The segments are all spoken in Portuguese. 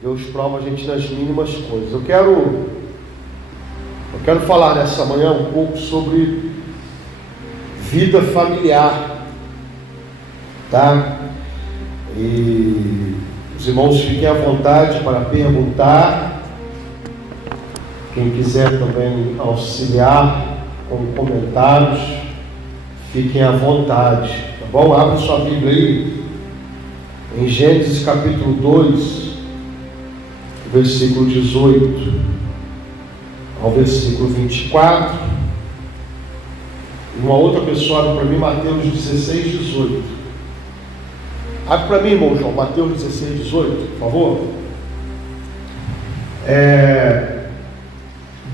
Deus prova a gente nas mínimas coisas. Eu quero falar nessa manhã um pouco sobre vida familiar, tá? E os irmãos fiquem à vontade para perguntar. Quem quiser também auxiliar com comentários, fiquem à vontade, tá bom? Abre sua Bíblia aí em Gênesis capítulo 2, versículo 18 ao versículo 24. Uma outra pessoa abre para mim Mateus 16, 18. Abre para mim, irmão João, Mateus 16, 18, por favor.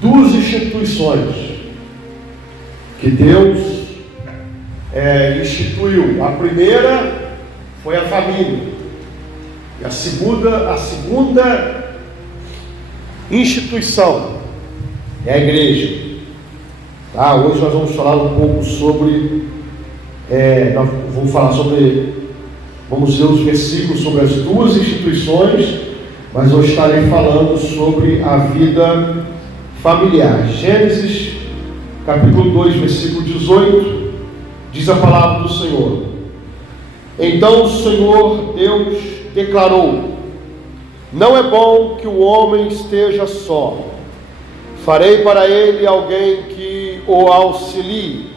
Duas instituições que Deus instituiu. A primeira foi a família. E a segunda instituição é a igreja. Tá? Hoje nós vamos falar um pouco sobre, vamos ler os versículos sobre as duas instituições, mas eu estarei falando sobre a vida familiar. Gênesis capítulo 2, versículo 18, diz a palavra do Senhor: Então o Senhor Deus declarou: Não é bom que o homem esteja só. Farei para ele alguém que o auxilie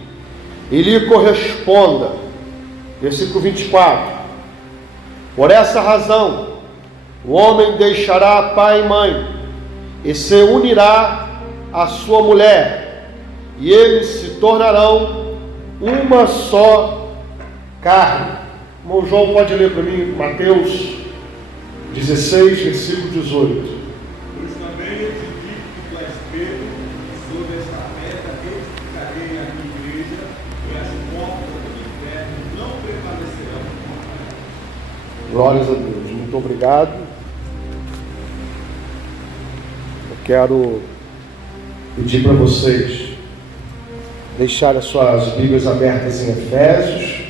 e lhe corresponda. Versículo 24. Por essa razão, o homem deixará pai e mãe e se unirá à sua mulher, e eles se tornarão uma só carne. Irmão João, pode ler para mim Mateus 16, versículo 18. Pois também eu te digo que tu és Pedro, e sobre esta pedra edificarei a minha igreja, e as portas do inferno não prevalecerão contra ela. Glórias a Deus, muito obrigado. Eu quero pedir para vocês deixarem as suas Bíblias abertas em Efésios.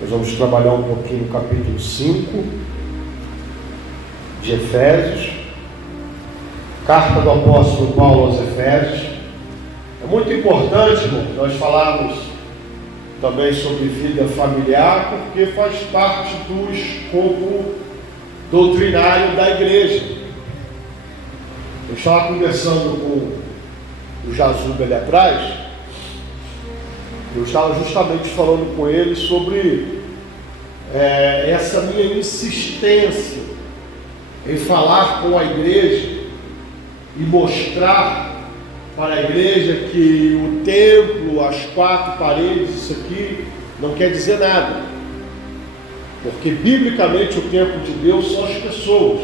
Nós vamos trabalhar um pouquinho no capítulo 5 de Efésios, carta do apóstolo Paulo aos Efésios. É muito importante, irmão, nós falarmos também sobre vida familiar, porque faz parte do escopo doutrinário da igreja. Eu estava conversando com o Jazuba ali atrás. Eu estava justamente falando com ele sobre essa minha insistência em falar com a igreja e mostrar para a igreja que o templo, as quatro paredes, isso aqui não quer dizer nada, porque biblicamente o templo de Deus são as pessoas.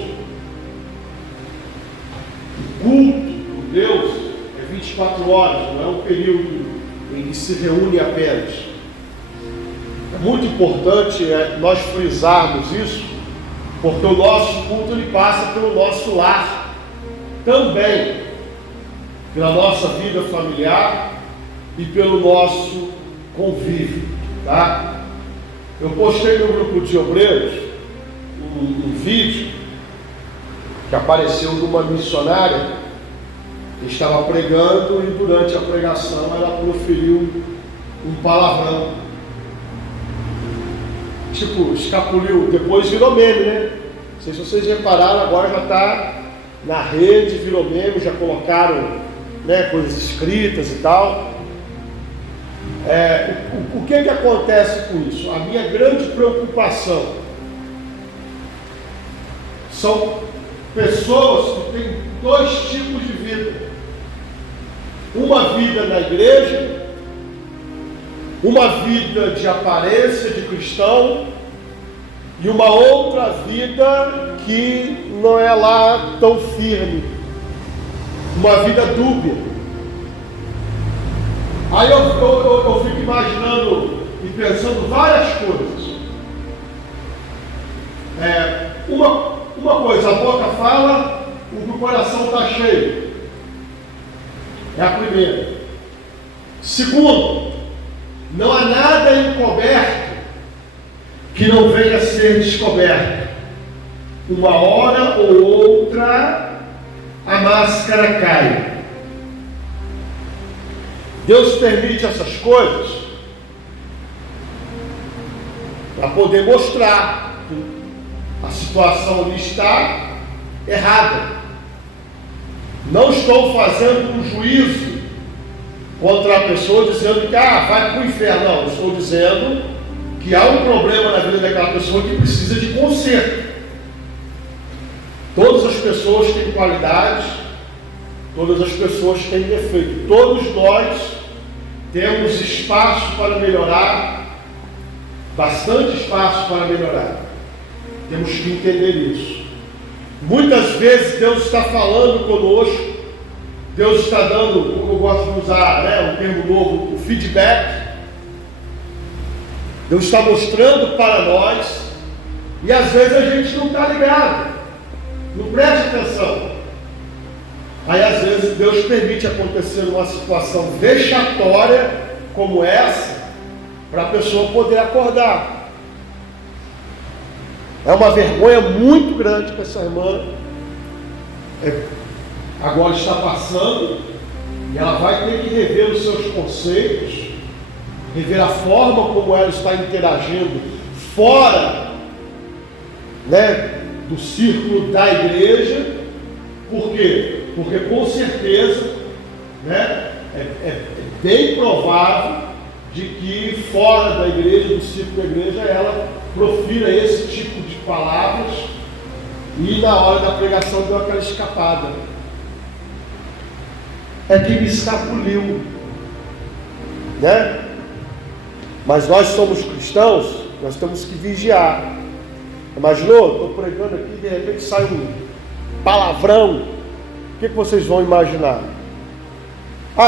O culto de Deus é 24 horas, não é um período em que se reúne apenas. É muito importante nós frisarmos isso, porque o nosso culto ele passa pelo nosso lar também, pela nossa vida familiar e pelo nosso convívio, tá? Eu postei no grupo de obreiros um vídeo que apareceu de uma missionária que estava pregando e durante a pregação ela proferiu um palavrão, tipo, escapuliu, depois virou meme, né? Não sei se vocês repararam, agora já está na rede, virou meme, já colocaram, né, coisas escritas e tal. O que acontece com isso? A minha grande preocupação são pessoas que têm dois tipos de vida. Uma vida na igreja, uma vida de aparência de cristão, e uma outra vida que não é lá tão firme, uma vida dúbia. Aí eu fico imaginando e pensando várias coisas. Uma coisa, a boca fala, o coração está cheio. É a primeira. Segundo, não há nada encoberto que não venha a ser descoberto. uma hora ou outra a máscara cai. Deus permite essas coisas para poder mostrar que a situação ali está errada. Não estou fazendo um juízo contra a pessoa dizendo que vai para o inferno. Não, estou dizendo que há um problema na vida daquela pessoa que precisa de conserto. Todas as pessoas têm qualidades, todas as pessoas têm defeito. Todos nós temos espaço para melhorar, bastante espaço para melhorar. Temos que entender isso. Muitas vezes Deus está falando conosco, Deus está dando, como eu gosto de usar, um termo novo, o feedback. Deus está mostrando para nós, e às vezes a gente não está ligado, não presta atenção. Aí às vezes Deus permite acontecer uma situação vexatória como essa, para a pessoa poder acordar. É uma vergonha muito grande que essa irmã agora está passando, e ela vai ter que rever os seus conceitos, rever a forma como ela está interagindo fora, do círculo da igreja. Por quê? Porque com certeza, é bem provável de que fora da igreja, do círculo da igreja, ela profira esse tipo de palavras, e na hora da pregação deu aquela escapada. É que me escapuliu, Mas nós somos cristãos, nós temos que vigiar. Imaginou? Estou pregando aqui e de repente sai um palavrão. O que vocês vão imaginar?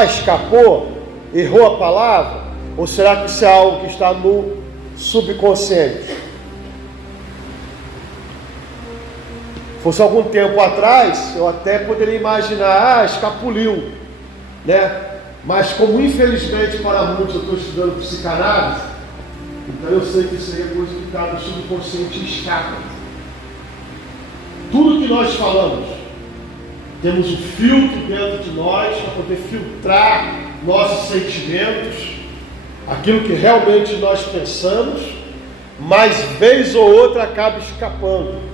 Escapou? Errou a palavra? Ou será que isso é algo que está no subconsciente? Fosse algum tempo atrás, eu até poderia imaginar, escapuliu, Mas como infelizmente para muitos eu estou estudando psicanálise, então eu sei que isso aí é coisa que está no subconsciente e escapa. Tudo que nós falamos, temos um filtro dentro de nós para poder filtrar nossos sentimentos, aquilo que realmente nós pensamos, mas vez ou outra acaba escapando.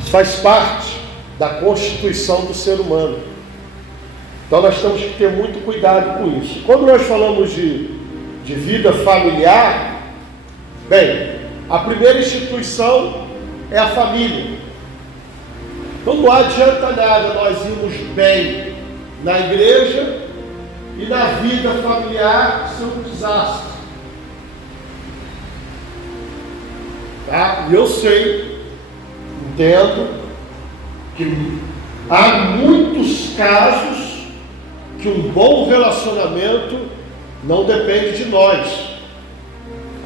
Isso faz parte da constituição do ser humano. Então nós temos que ter muito cuidado com isso. Quando nós falamos de vida familiar, a primeira instituição é a família. Então não adianta nada nós irmos bem na igreja e na vida familiar ser um desastre. E eu sei, entendo, que há muitos casos que um bom relacionamento não depende de nós.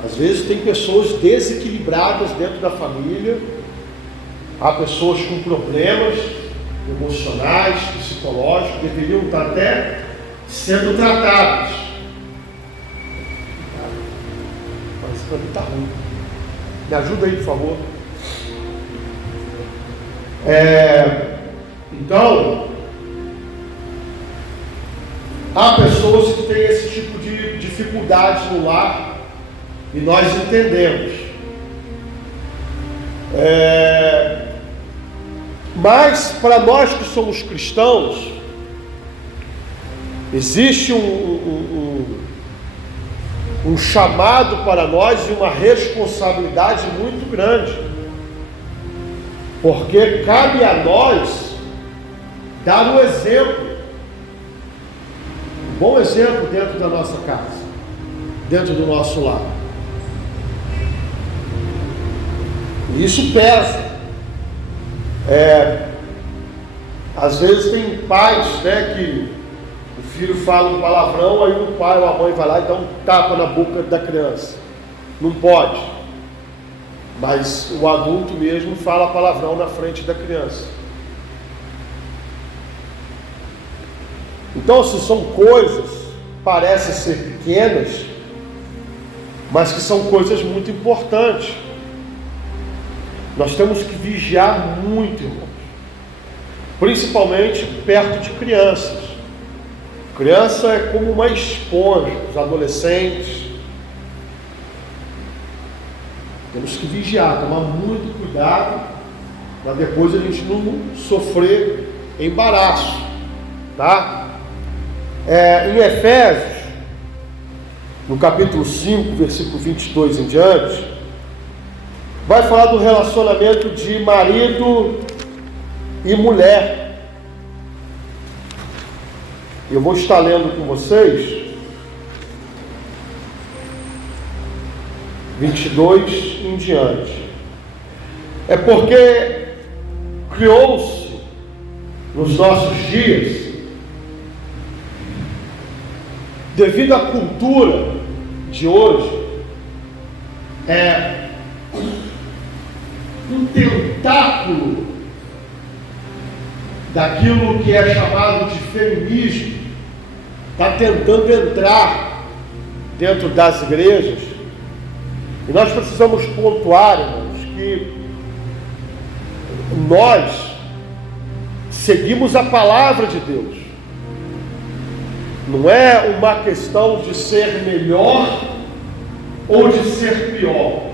Às vezes tem pessoas desequilibradas dentro da família, há pessoas com problemas emocionais, psicológicos, deveriam estar até sendo tratados. Mas para mim está ruim. Me ajuda aí, por favor. Então, há pessoas que têm esse tipo de dificuldades no lar, e nós entendemos. Mas para nós que somos cristãos, existe um chamado para nós e uma responsabilidade muito grande, porque cabe a nós dar um exemplo, um bom exemplo dentro da nossa casa, dentro do nosso lar. E isso pesa. Às vezes tem pais, que o filho fala um palavrão, aí o pai ou a mãe vai lá e dá um tapa na boca da criança. Não pode. Mas o adulto mesmo fala palavrão na frente da criança. Então, se são coisas, parecem ser pequenas, mas que são coisas muito importantes. Nós temos que vigiar muito, irmãos. Principalmente perto de crianças. Criança é como uma esponja, os adolescentes. Temos que vigiar, tomar muito cuidado, para depois a gente não sofrer embaraço, tá? Em Efésios, no capítulo 5, versículo 22 em diante, vai falar do relacionamento de marido e mulher. Eu vou estar lendo com vocês 22 em diante. É porque criou-se nos nossos dias, devido à cultura de hoje, um tentáculo daquilo que é chamado de feminismo está tentando entrar dentro das igrejas. E nós precisamos pontuar, irmãos, que nós seguimos a palavra de Deus. Não é uma questão de ser melhor ou de ser pior.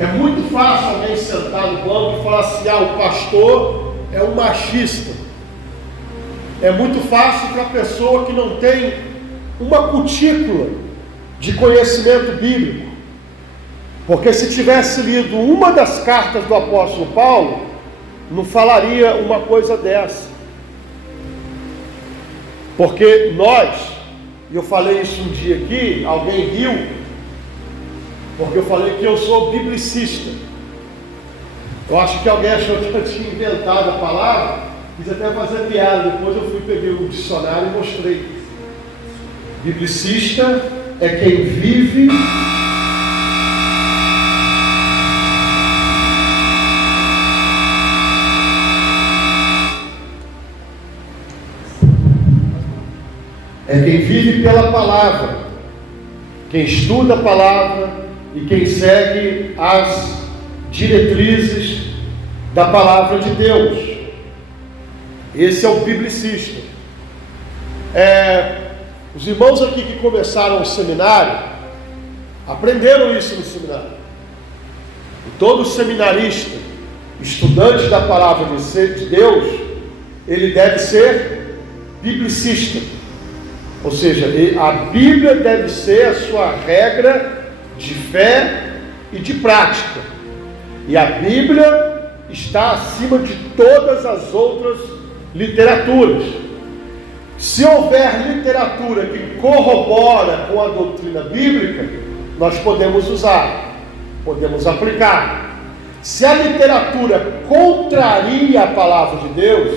É muito fácil alguém sentar no banco e falar assim: o pastor é um machista. É muito fácil para a pessoa que não tem uma cutícula de conhecimento bíblico. Porque se tivesse lido uma das cartas do apóstolo Paulo, não falaria uma coisa dessa. Porque nós, e eu falei isso um dia aqui, alguém riu, porque eu falei que eu sou biblicista. Eu acho que alguém achou que eu tinha inventado a palavra, quis até fazer piada. Depois eu peguei o dicionário e mostrei. Biblicista é quem vive pela palavra, quem estuda a palavra e quem segue as diretrizes da palavra de Deus. Esse é o biblicista. Os irmãos aqui que começaram o seminário aprenderam isso no seminário. E todo seminarista, estudante da palavra de Deus, ele deve ser biblicista. Ou seja, a Bíblia deve ser a sua regra de fé e de prática. E a Bíblia está acima de todas as outras literaturas. Se houver literatura que corrobora com a doutrina bíblica, nós podemos usar, podemos aplicar. Se a literatura contraria a palavra de Deus,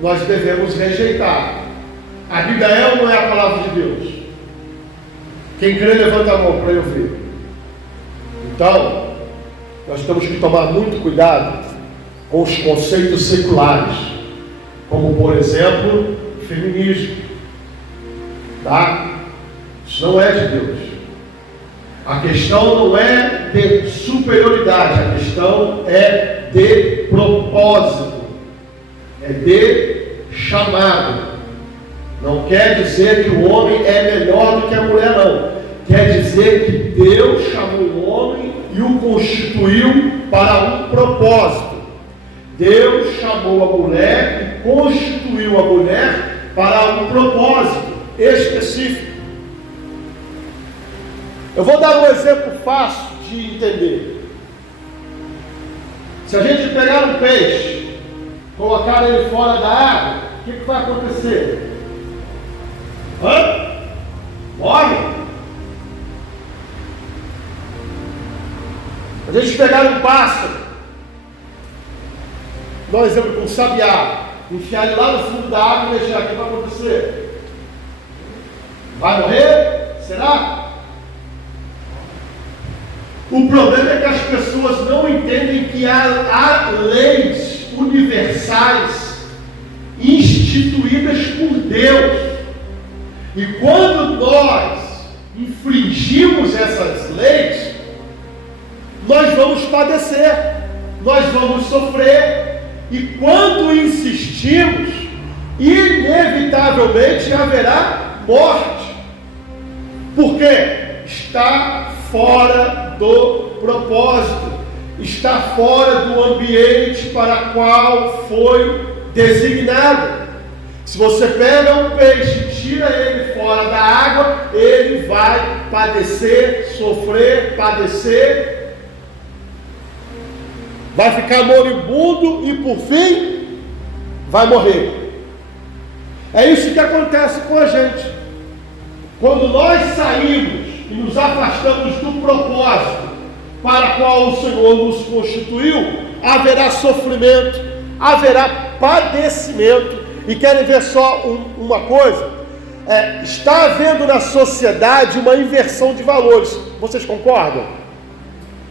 nós devemos rejeitar. A Bíblia é ou não é a palavra de Deus? Quem crê, levanta a mão para eu ver. Então, nós temos que tomar muito cuidado com os conceitos seculares, como, por exemplo, feminismo. Tá? Isso não é de Deus. A questão não é de superioridade, a questão é de propósito, é de chamado. Não quer dizer que o homem é melhor do que a mulher, não. Quer dizer que Deus chamou o homem e o constituiu para um propósito. Deus chamou a mulher e constituiu a mulher para um propósito específico. Eu vou dar um exemplo fácil de entender. Se a gente pegar um peixe, colocar ele fora da água, o que vai acontecer? Morre. A gente pegar um pássaro, dá um exemplo com um sabiá, enfiar ele lá no fundo da água e deixar, o que vai acontecer? Vai morrer? Será? O problema é que as pessoas não entendem que há leis universais instituídas por Deus. E quando nós infringimos essas leis, nós vamos padecer, nós vamos sofrer, e quando insistimos, inevitavelmente haverá morte, porque está fora do propósito, está fora do ambiente para o qual foi designado. Se você pega um peixe e tira ele fora da água, ele vai padecer, sofrer, padecer, vai ficar moribundo e por fim vai morrer. É isso que acontece com a gente. Quando nós saímos e nos afastamos do propósito para o qual o Senhor nos constituiu, haverá sofrimento, haverá padecimento. E querem ver só uma coisa? Está havendo na sociedade uma inversão de valores. Vocês concordam?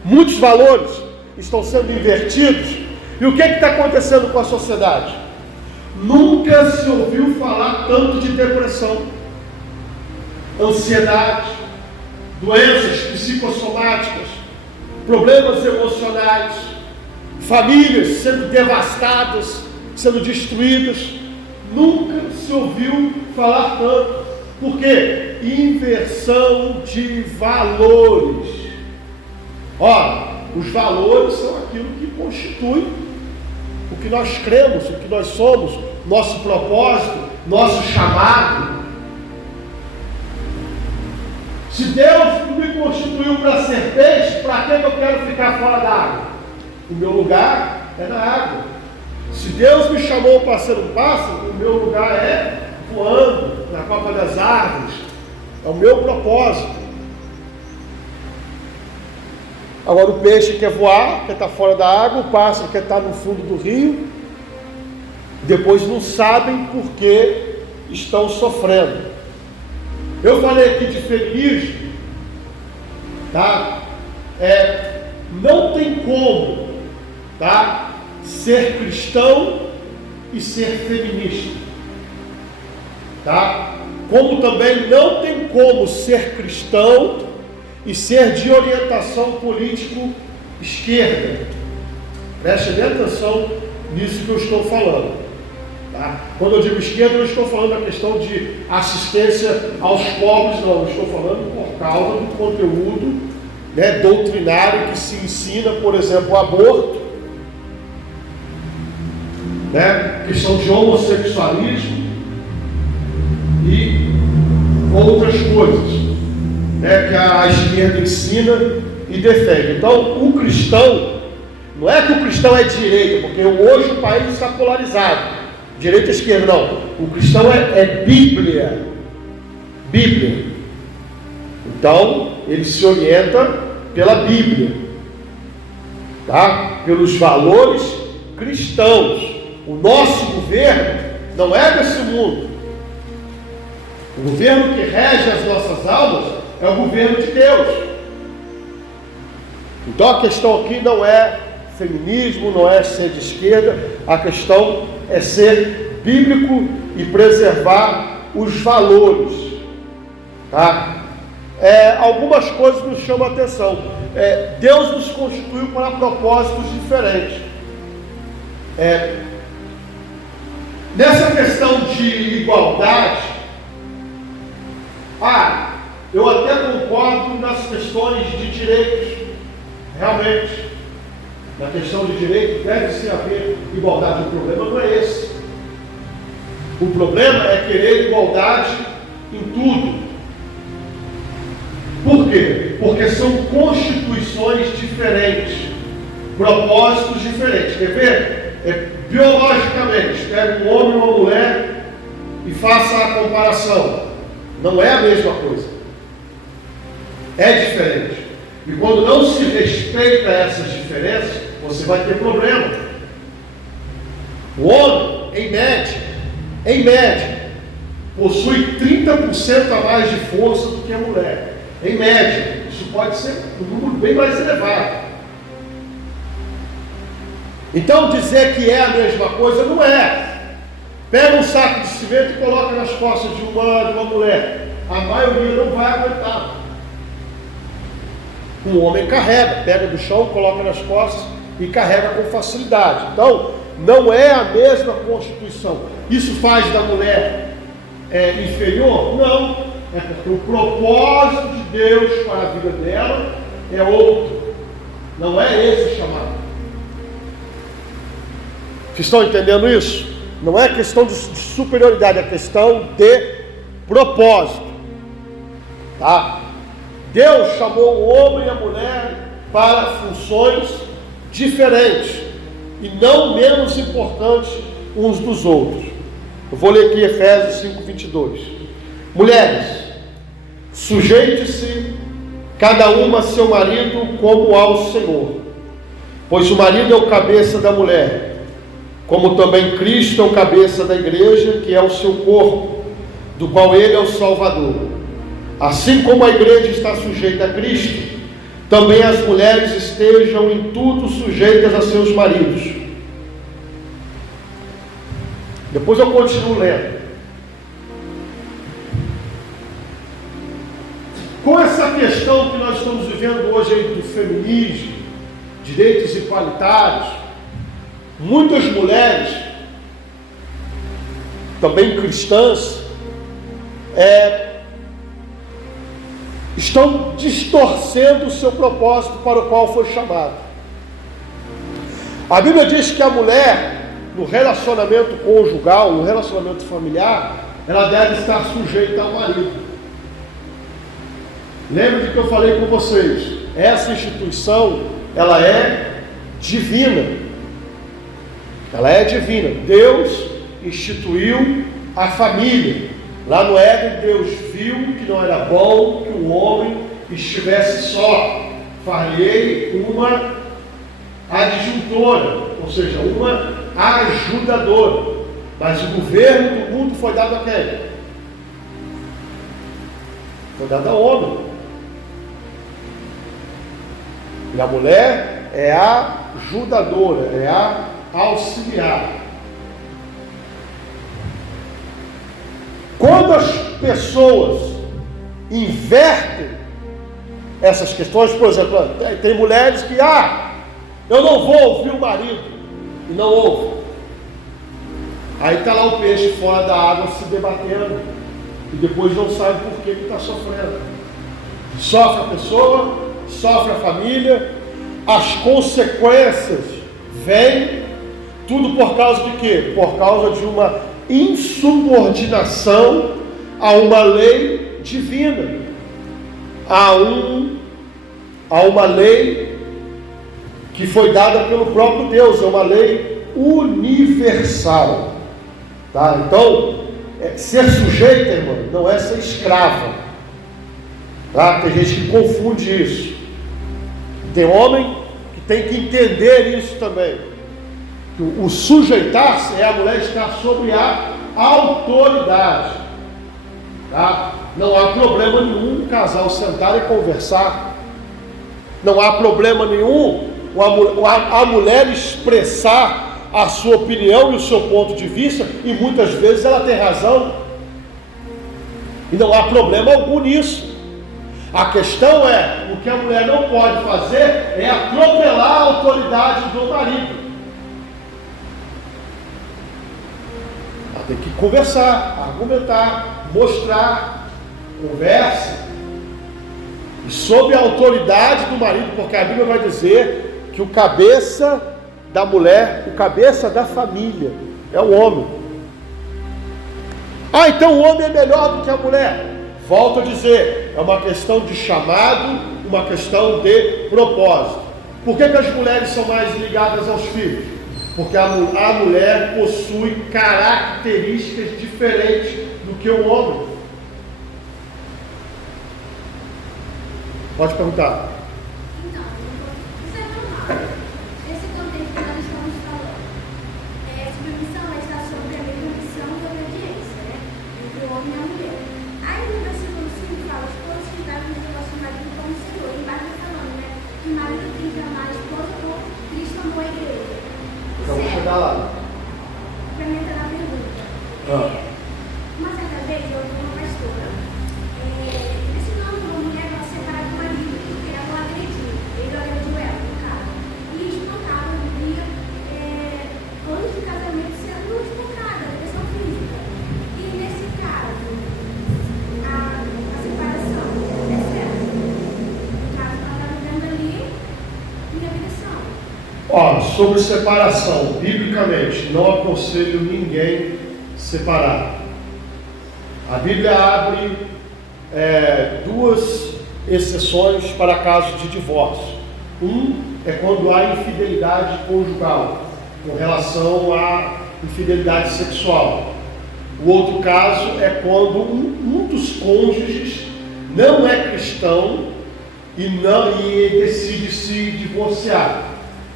Muitos valores estão sendo invertidos. E o que está acontecendo com a sociedade? Nunca se ouviu falar tanto de depressão, ansiedade, doenças psicossomáticas, problemas emocionais, famílias sendo devastadas, sendo destruídas. Nunca se ouviu falar tanto. Por quê? Inversão de valores. Ora, os valores são aquilo que constitui o que nós cremos, o que nós somos, nosso propósito, nosso chamado. Se Deus me constituiu para ser peixe, para que eu quero ficar fora da água? O meu lugar é na água. Se Deus me chamou para ser um pássaro, o meu lugar é voando na copa das árvores. É o meu propósito. Agora o peixe quer voar, quer estar fora da água, o pássaro quer estar no fundo do rio. Depois não sabem por que estão sofrendo. Eu falei aqui de feminismo, tá? Não tem como, tá? Ser cristão e ser feminista, tá? Como também não tem como ser cristão e ser de orientação político esquerda. Preste bem atenção nisso que eu estou falando, tá? Quando eu digo esquerda, eu não estou falando da questão de assistência aos pobres, não. Eu estou falando por causa do conteúdo, né, doutrinário que se ensina, por exemplo, o aborto, né, questão de homossexualismo e outras coisas, né, que a esquerda ensina e defende. Então, o cristão, não é que o cristão é de direita, porque hoje o país está polarizado, direita e esquerda, não. O cristão é Bíblia. Bíblia. Então, ele se orienta pela Bíblia, tá? Pelos valores cristãos. O nosso governo não é desse mundo. O governo que rege as nossas almas é o governo de Deus. Então a questão aqui não é feminismo, não é ser de esquerda, a questão é ser bíblico e preservar os valores, tá? Algumas coisas nos chamam a atenção. Deus nos constituiu para propósitos diferentes. Nessa questão de igualdade, eu até concordo nas questões de direitos. Realmente, na questão de direito deve-se haver igualdade. O problema não é esse. O problema é querer igualdade em tudo. Por quê? Porque são constituições diferentes, propósitos diferentes. Quer ver? Biologicamente, pega um homem e uma mulher e faça a comparação. Não é a mesma coisa. É diferente. E quando não se respeita essas diferenças, você vai ter problema. O homem, em média, possui 30% a mais de força do que a mulher. Em média. Isso pode ser um número bem mais elevado. Então dizer que é a mesma coisa não é. Pega um saco de cimento e coloca nas costas de uma mulher. A maioria não vai aguentar. Um homem carrega, pega do chão, coloca nas costas e carrega com facilidade. Então, não é a mesma constituição. Isso faz da mulher inferior? Não. É porque o propósito de Deus para a vida dela é outro. Não é esse chamado. Vocês estão entendendo isso? Não é questão de superioridade, é questão de propósito. Tá? Deus chamou o homem e a mulher para funções diferentes e não menos importantes uns dos outros. Eu vou ler aqui Efésios 5:22. Mulheres, sujeite-se cada uma a seu marido como ao Senhor, pois o marido é o cabeça da mulher, como também Cristo é o cabeça da igreja, que é o seu corpo, do qual ele é o Salvador. Assim como a igreja está sujeita a Cristo, também as mulheres estejam em tudo sujeitas a seus maridos. Depois eu continuo lendo. Com essa questão que nós estamos vivendo hoje aí do feminismo, direitos igualitários, muitas mulheres, também cristãs, estão distorcendo o seu propósito para o qual foi chamado. A Bíblia diz que a mulher, no relacionamento conjugal, no relacionamento familiar, ela deve estar sujeita ao marido. Lembra de que eu falei com vocês? Essa instituição, ela é divina. Ela é divina. Deus instituiu a família. Lá no Éden, Deus viu que não era bom que o homem estivesse só. Farei uma adjuntora, ou seja, uma ajudadora. Mas o governo do mundo foi dado a quem? Foi dado ao homem. E a mulher é a ajudadora, é a auxiliar. Quando as pessoas invertem essas questões, por exemplo, tem mulheres que, eu não vou ouvir o marido, e não ouve. Aí está lá o peixe fora da água se debatendo, e depois não sabe por que está sofrendo. Sofre a pessoa, sofre a família, as consequências vêm, tudo por causa de quê? Por causa de uma insubordinação a uma lei divina, a uma lei que foi dada pelo próprio Deus, é uma lei universal. Tá? Então, ser sujeita, irmão, não é ser escrava. Tá? Tem gente que confunde isso. Tem homem que tem que entender isso também. O sujeitar-se é a mulher estar sobre a autoridade. Tá? Não há problema nenhum o casal sentar e conversar. Não há problema nenhum a mulher expressar a sua opinião e o seu ponto de vista, e muitas vezes ela tem razão. E não há problema algum nisso. A questão é, o que a mulher não pode fazer é atropelar a autoridade do marido. Ela tem que conversar, argumentar, mostrar, converse. E sob a autoridade do marido, porque a Bíblia vai dizer que o cabeça da mulher, o cabeça da família, é o homem. Então o homem é melhor do que a mulher. Volto a dizer, é uma questão de chamado, uma questão de propósito. Por que as mulheres são mais ligadas aos filhos? Porque a mulher possui características diferentes do que o homem. Pode perguntar. Então, isso é normal. Nesse contexto que nós estamos falando, submissão está sobre a mesma missão e obediência, né? Entre o homem e a mulher. Aí no versículo 5 fala: todos que devem se relacionar com o Senhor. E embaixo está falando, né? Que o marido tem que amar a esposa como Cristo amou a igreja. Então vamos chegar lá. Para mim está na pergunta. Uma certa vez eu ouvi uma pastora ensinando uma mulher a separar do marido, porque ela não acredita. Sobre separação, biblicamente, não aconselho ninguém separar. A Bíblia abre duas exceções para casos de divórcio. É quando há infidelidade conjugal, com relação à infidelidade sexual. O outro caso é quando um dos cônjuges não é cristão e decide se divorciar.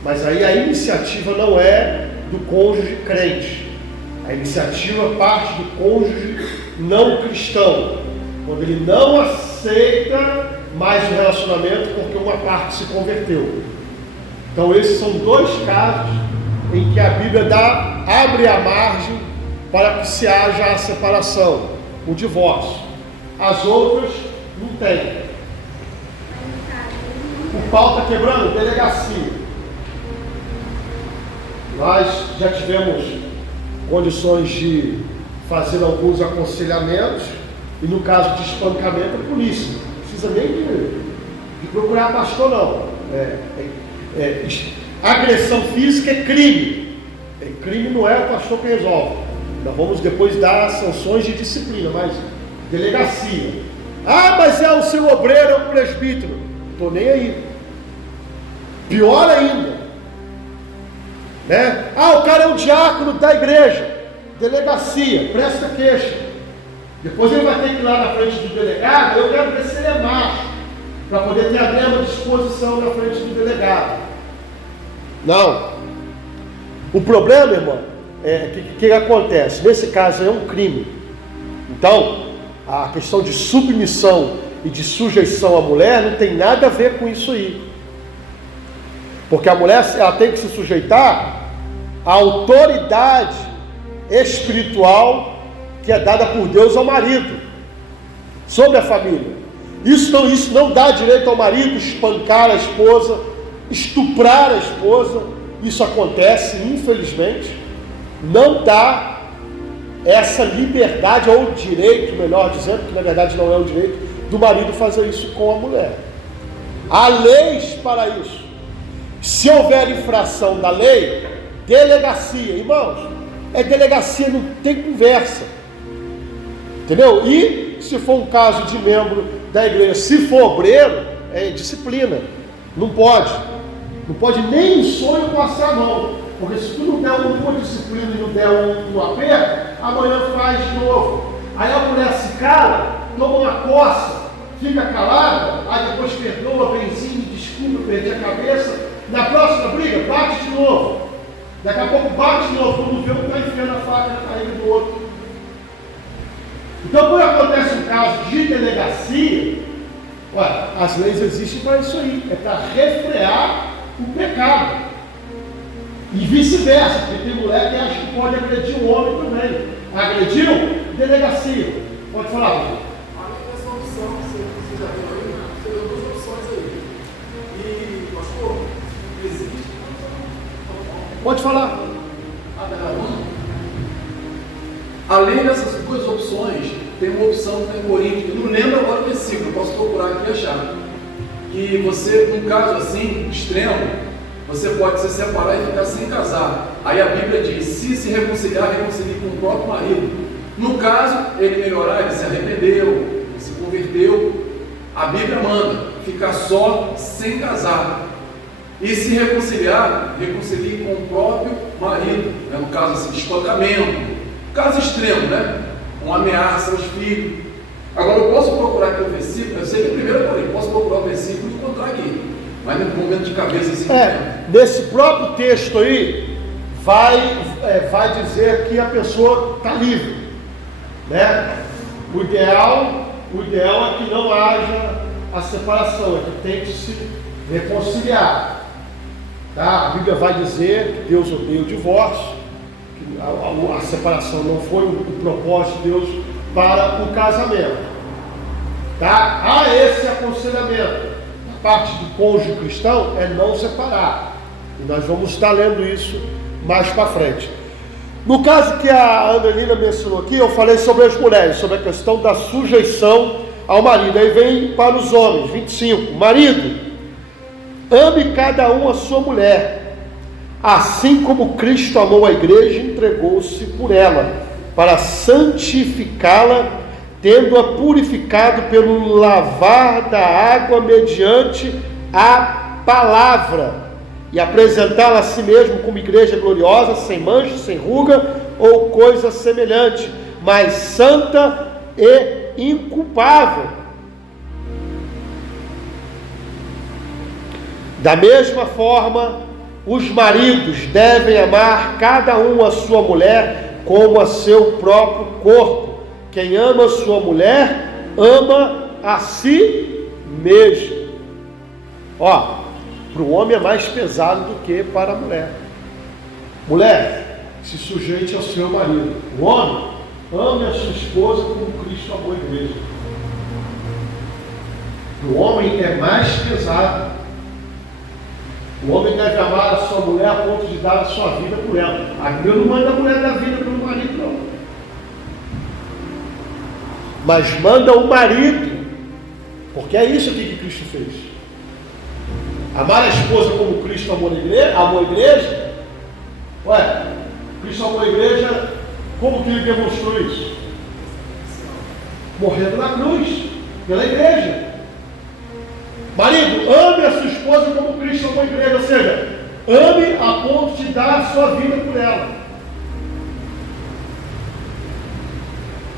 Mas aí a iniciativa não é do cônjuge crente. A iniciativa parte do cônjuge não cristão, quando ele não aceita mais o relacionamento porque uma parte se converteu. Então esses são dois casos em que a Bíblia abre a margem para que se haja a separação, o divórcio. As outras não tem. O pau está quebrando, delegacia. Nós já tivemos condições de fazer alguns aconselhamentos, e no caso de espancamento, a polícia. Não precisa nem de procurar pastor, não. Agressão física é crime. Crime não é o pastor que resolve. Nós vamos depois dar sanções de disciplina, mas delegacia. Mas é o seu obreiro, é o presbítero. Não estou nem aí. Pior ainda. O cara é o diácono da igreja. Delegacia, presta queixa. Depois ele vai ter que ir lá na frente do delegado. Eu quero ver se ele é macho, para poder ter a mesma disposição na frente do delegado. Não. O problema, irmão, que acontece? Nesse caso é um crime. Então, a questão de submissão e de sujeição à mulher não tem nada a ver com isso aí. Porque a mulher, ela tem que se sujeitar à autoridade espiritual que é dada por Deus ao marido sobre a família. Isso não dá direito ao marido espancar a esposa, estuprar a esposa. Isso acontece, infelizmente. Não dá essa liberdade ou direito, melhor dizendo, que na verdade não é o direito do marido fazer isso com a mulher. Há leis para isso. Se houver infração da lei, delegacia, irmãos, delegacia, não tem conversa, entendeu? E se for um caso de membro da igreja, se for obreiro, é disciplina, não pode nem um sonho passar a mão, porque se tu não der uma disciplina e não der um aperto, amanhã faz de novo. Aí a mulher se cala, toma uma coça, fica calada, aí depois perdoa, benzinho, desculpa, perdi a cabeça. Na próxima briga, bate de novo. Daqui a pouco bate de novo, quando vê um está enfiando a faca na barriga do outro. Então, quando acontece um caso de delegacia, as leis existem para isso aí, é para refrear o pecado. E vice-versa, porque tem mulher que acha que pode agredir o homem também. Agrediu? Delegacia. Pode falar, Pedro. A minha questão de opção, você já viu aí, você deu duas opções aí. E, pastor, existe. Pode falar. Além dessas duas opções, tem uma opção que tem em Coríntios, eu não lembro agora o versículo, posso procurar aqui e achar. Que você, num caso assim, extremo, você pode se separar e ficar sem casar. Aí a Bíblia diz, se reconciliar, reconcilie com o próprio marido. No caso, ele melhorar, ele se arrependeu, ele se converteu, a Bíblia manda ficar só, sem casar. E se reconciliar, reconcilie com o próprio marido. No caso assim, de espancamento. Caso extremo, né? Uma ameaça aos filhos. Agora eu posso procurar aqui o versículo, eu sei que primeiro eu posso procurar o versículo e encontrar aqui. Mas no momento de cabeça assim. Nesse próprio texto aí, vai dizer que a pessoa está livre. Né? O ideal é que não haja a separação, é que tente se reconciliar. Tá? A Bíblia vai dizer que Deus odeia o divórcio, que a separação não foi o propósito de Deus para o casamento. Tá? Há esse aconselhamento. A parte do cônjuge cristão é não separar. E nós vamos estar lendo isso mais para frente. No caso que a Angelina mencionou aqui, eu falei sobre as mulheres, sobre a questão da sujeição ao marido. Aí vem para os homens, 25. Marido, ame cada um a sua mulher, assim como Cristo amou a igreja e entregou-se por ela, para santificá-la, tendo-a purificado pelo lavar da água mediante a palavra, e apresentá-la a si mesmo como igreja gloriosa, sem mancha, sem ruga ou coisa semelhante, mas santa e inculpável. Da mesma forma, os maridos devem amar cada um a sua mulher como a seu próprio corpo. Quem ama a sua mulher, ama a si mesmo. Ó, para o homem é mais pesado do que para a mulher. Mulher, se sujeite ao seu marido. O homem, ame a sua esposa como Cristo amou a igreja. Para o homem é mais pesado. O homem deve amar a sua mulher a ponto de dar a sua vida por ela. A Bíblia não manda a mulher dar vida pelo marido, não. Mas manda o marido, porque é isso aqui que Cristo fez. Amar a esposa como Cristo amou a igreja. Ué, Cristo amou a igreja, como que ele demonstrou isso? Morrendo na cruz, pela igreja. Marido, ame a sua esposa como Cristo amou a igreja, ou seja, ame a ponto de dar a sua vida por ela.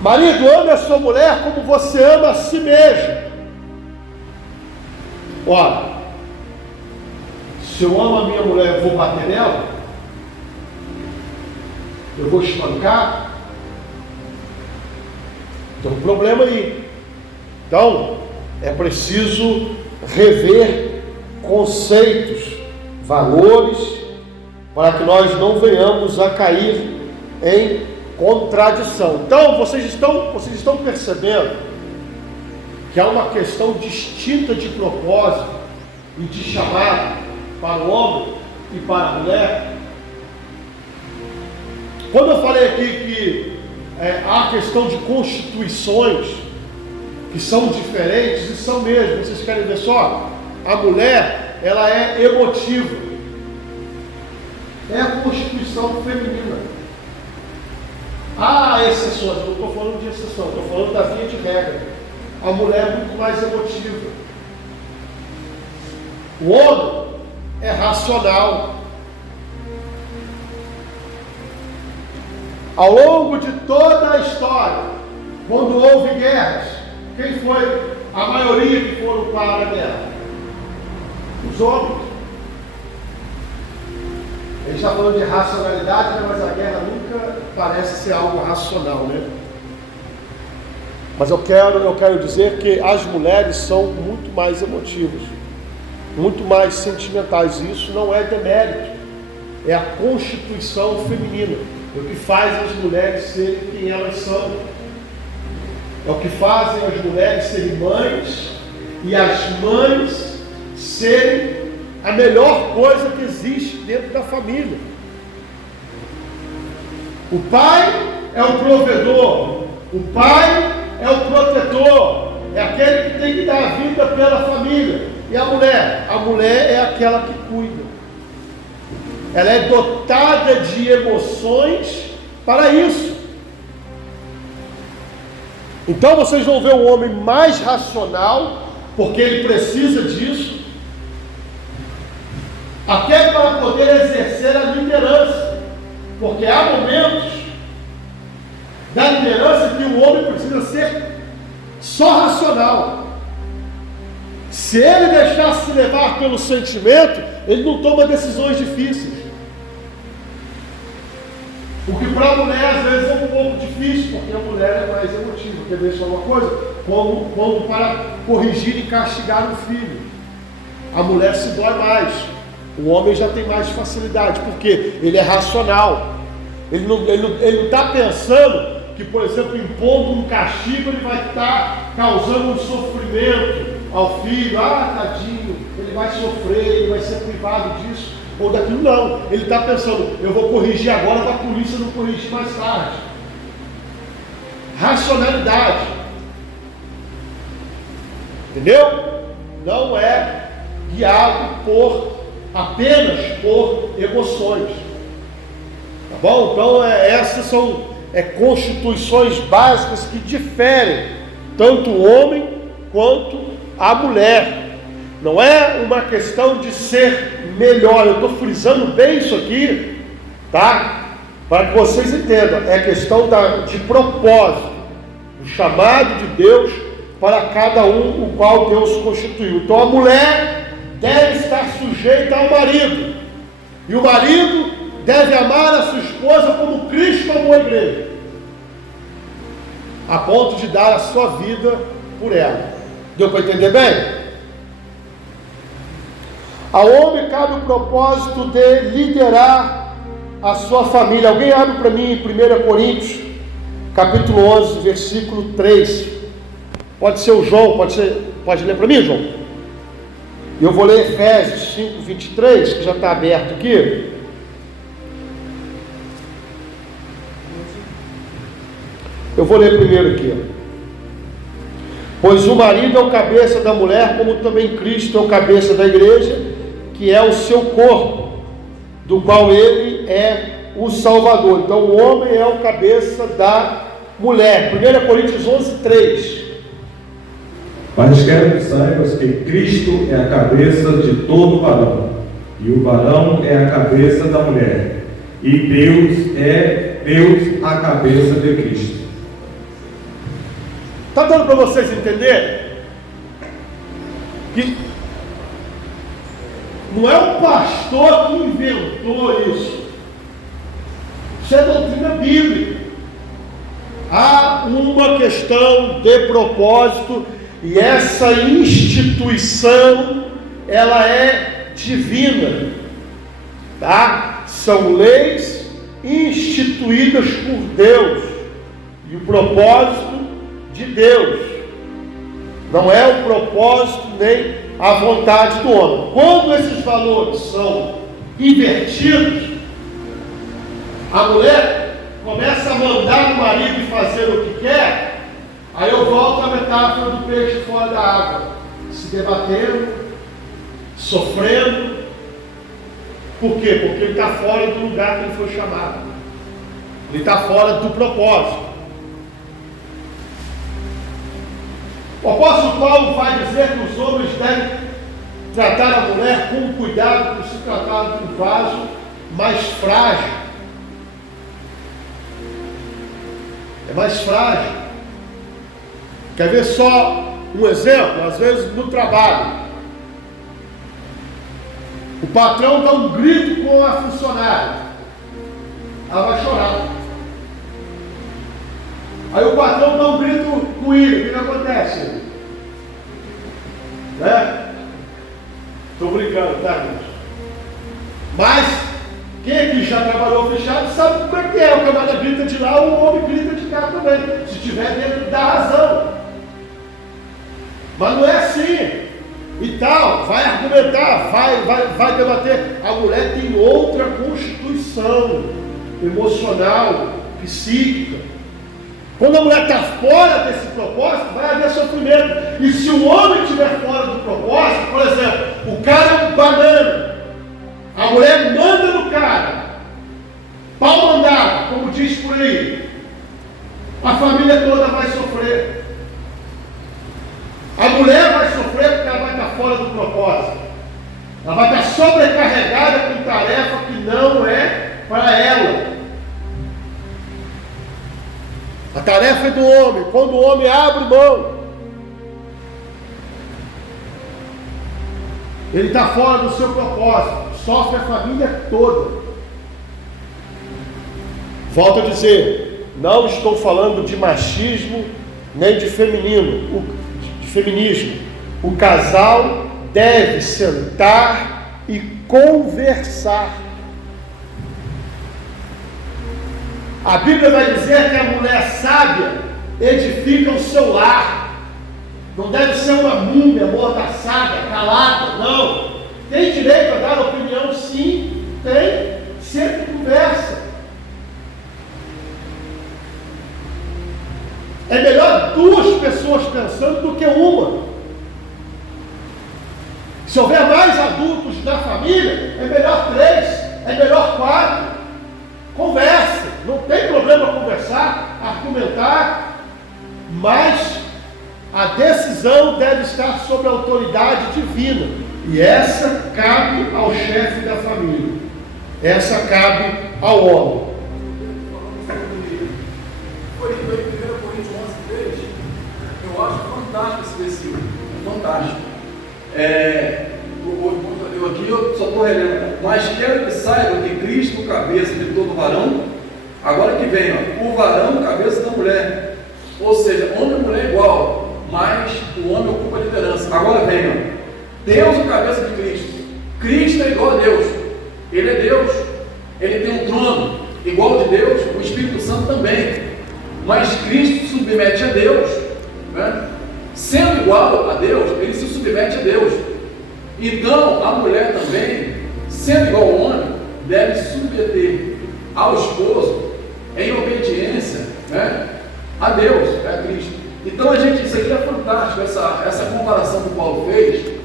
Marido, ame a sua mulher como você ama a si mesmo. Olha, se eu amo a minha mulher, eu vou bater nela? Eu vou espancar? Tem um problema aí. Então, é preciso rever conceitos, valores, para que nós não venhamos a cair em contradição. Então, vocês estão percebendo que há uma questão distinta de propósito e de chamado para o homem e para a mulher. Quando eu falei aqui que há questão de constituições que são diferentes, e são mesmo, vocês querem ver só? A mulher, ela é emotiva. É a constituição feminina. Há exceções, não estou falando de exceção, estou falando da via de regra. A mulher é muito mais emotiva. O homem é racional. Ao longo de toda a história, quando houve guerras, quem foi a maioria que foram para a guerra? Os homens. A gente está falando de racionalidade, mas a guerra nunca parece ser algo racional, né? Mas eu quero dizer que as mulheres são muito mais emotivas, muito mais sentimentais. Isso não é demérito, é a constituição feminina. É o que faz as mulheres serem quem elas são. É o que fazem as mulheres serem mães e as mães serem a melhor coisa que existe dentro da família. O pai é o provedor, o pai é o protetor, é aquele que tem que dar a vida pela família. E a mulher é aquela que cuida. Ela é dotada de emoções para isso. Então vocês vão ver um homem mais racional, porque ele precisa disso, até para poder exercer a liderança, porque há momentos da liderança que o homem precisa ser só racional. Se ele deixar se levar pelo sentimento, ele não toma decisões difíceis. O que para a mulher às vezes é um pouco difícil, porque a mulher é mais emotiva. Quer ver só uma coisa? Como para corrigir e castigar o filho. A mulher se dói mais. O homem já tem mais facilidade, porque ele é racional. Ele não está pensando que, por exemplo, impondo um castigo, ele vai estar causando um sofrimento ao filho. Ah, tadinho, ele vai sofrer, ele vai ser privado disso ou daquilo. Não, ele está pensando, eu vou corrigir agora para a polícia não corrigir mais tarde. Racionalidade, entendeu? Não é guiado por apenas por emoções. Tá bom? Então essas são constituições básicas que diferem tanto o homem quanto a mulher. Não é uma questão de ser melhor. Eu estou frisando bem isso aqui, tá? Para que vocês entendam. É questão de propósito, o chamado de Deus para cada um, o qual Deus constituiu. Então a mulher deve estar sujeita ao marido, e o marido deve amar a sua esposa como Cristo amou a igreja, a ponto de dar a sua vida por ela. Deu para entender bem? Ao homem cabe o propósito de liderar a sua família. Alguém abre para mim em 1 Coríntios, capítulo 11, versículo 3. Pode ser o João, pode ler para mim, João? Eu vou ler Efésios 5, 23, que já está aberto aqui. Eu vou ler primeiro aqui, ó. Pois o marido é o cabeça da mulher, como também Cristo é o cabeça da igreja, que é o seu corpo, do qual ele é o Salvador. Então o homem é o cabeça da mulher. 1 Coríntios 11, 3. Mas quero que saibas que Cristo é a cabeça de todo varão, e o varão é a cabeça da mulher, e Deus a cabeça de Cristo. Está dando para vocês entenderem que não é o pastor que inventou isso. Isso é doutrina bíblica. Há uma questão de propósito, e essa instituição ela é divina, tá? São leis instituídas por Deus, e o propósito de Deus não é o propósito nem a vontade do homem. Quando esses valores são invertidos, a mulher começa a mandar o marido fazer o que quer. Aí eu volto à metáfora do peixe fora da água, se debatendo, sofrendo. Por quê? Porque ele está fora do lugar que ele foi chamado, ele está fora do propósito. O apóstolo Paulo vai dizer que os homens devem tratar a mulher com cuidado, como se tratava de um vaso mais frágil. É mais frágil. Quer ver só um exemplo? Às vezes no trabalho, o patrão dá um grito com a funcionária, ela vai chorar. Aí o patrão dá um grito com ele, o que acontece? Né? Estou brincando, tá, gente? Mas quem aqui já trabalhou fechado sabe como é que é. O camarada grita de lá, o homem grita de cá também, se estiver dentro da razão. Mas não é assim. E tal, vai argumentar, vai debater. A mulher tem outra constituição emocional, psíquica. Quando a mulher está fora desse propósito, vai haver sofrimento. E se o homem estiver fora do propósito, por exemplo, o cara é um banana, a mulher manda no cara, pau mandado, como diz por aí, a família toda vai sofrer. A mulher vai sofrer porque ela vai estar fora do propósito. Ela vai estar sobrecarregada com tarefa que não é para ela. A tarefa é do homem. Quando o homem abre mão, ele está fora do seu propósito. Sofre a família toda. Volto a dizer, não estou falando de machismo nem de feminismo. O casal deve sentar e conversar. A Bíblia vai dizer que a mulher sábia edifica o seu lar. Não deve ser uma múmia amordaçada, calada, não. Tem direito a dar opinião, sim, tem. Sempre conversa. É melhor duas pessoas pensando do que uma. Se houver mais adultos na família, decisão deve estar sob a autoridade divina. E essa cabe ao chefe da família. Essa cabe ao homem. Foi em 1 Coríntios 11:3. Eu acho fantástico esse versículo. Fantástico. Eu só estou relendo. Mas quero que saibam que Cristo, cabeça de todo varão, agora que vem, ó, o varão, cabeça da mulher. Ou seja, homem e mulher é igual, mas o homem ocupa a liderança. Agora vem, ó, Deus, o cabeça de Cristo. Cristo é igual a Deus. Ele é Deus. Ele tem um trono igual de Deus. O Espírito Santo também. Mas Cristo se submete a Deus, né? Sendo igual a Deus, ele se submete a Deus. Então, a mulher também, sendo igual ao homem, deve se submeter ao esposo em obediência, né, a Deus, a Cristo. Então, isso aqui é fantástico, essa comparação que o Paulo fez,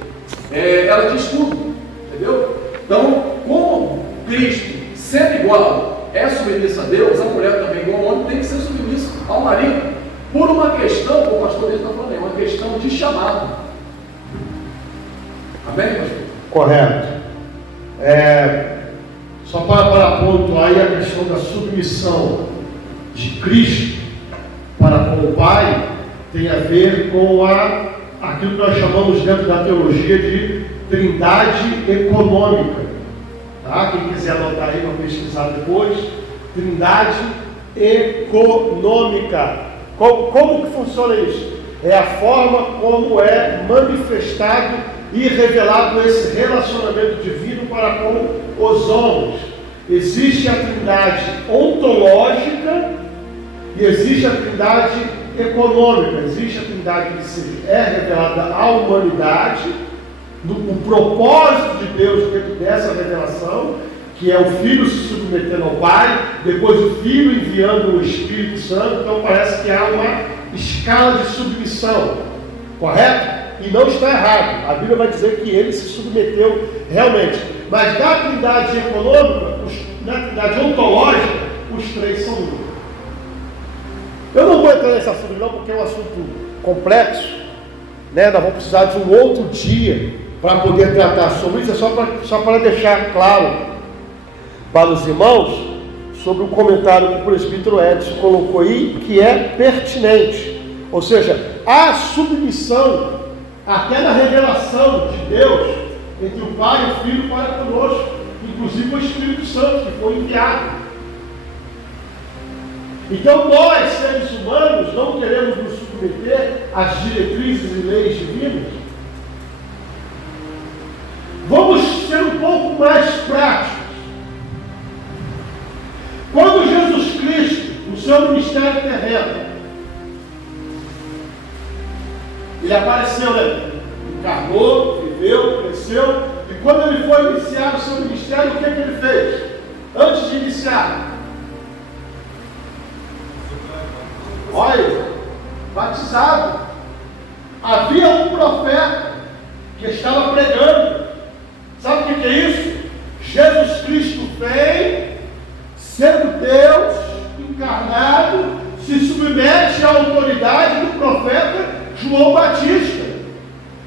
ela diz tudo, entendeu? Então, como Cristo, sendo igual, é submissa a Deus, a mulher também, igual ao homem, tem que ser submissa ao marido, por uma questão, como o pastor está falando aí, uma questão de chamado. Amém, pastor? Correto. Só para pontuar aí a questão da submissão de Cristo para com o Pai, tem a ver com aquilo que nós chamamos dentro da teologia de trindade econômica. Tá? Quem quiser anotar aí para pesquisar depois, trindade econômica. Como que funciona isso? É a forma como é manifestado e revelado esse relacionamento divino para com os homens. Existe a trindade ontológica e existe a trindade econômica. Existe a trindade que é revelada à humanidade, o propósito de Deus dentro dessa revelação, que é o Filho se submetendo ao Pai, depois o Filho enviando o Espírito Santo. Então parece que há uma escala de submissão, correto? E não está errado, a Bíblia vai dizer que ele se submeteu realmente. Mas na trindade econômica, na trindade ontológica, os três são um. Eu não vou entrar nesse assunto não, porque é um assunto complexo, né? Nós vamos precisar de um outro dia para poder tratar sobre isso. É só para deixar claro para os irmãos sobre o comentário que o presbítero Edson colocou aí, que é pertinente. Ou seja, a submissão até na revelação de Deus entre o Pai e o Filho para conosco, inclusive o Espírito Santo que foi enviado. Então nós, seres humanos, não queremos nos submeter às diretrizes e leis divinas. Vamos ser um pouco mais práticos. Quando Jesus Cristo, no seu ministério terreno, ele apareceu, né? Encarnou, viveu, cresceu, e quando ele foi iniciar o seu ministério, o que ele fez? Antes de iniciar, olha, batizado. Havia um profeta que estava pregando. Sabe o que é isso? Jesus Cristo vem, sendo Deus encarnado, se submete à autoridade do profeta João Batista.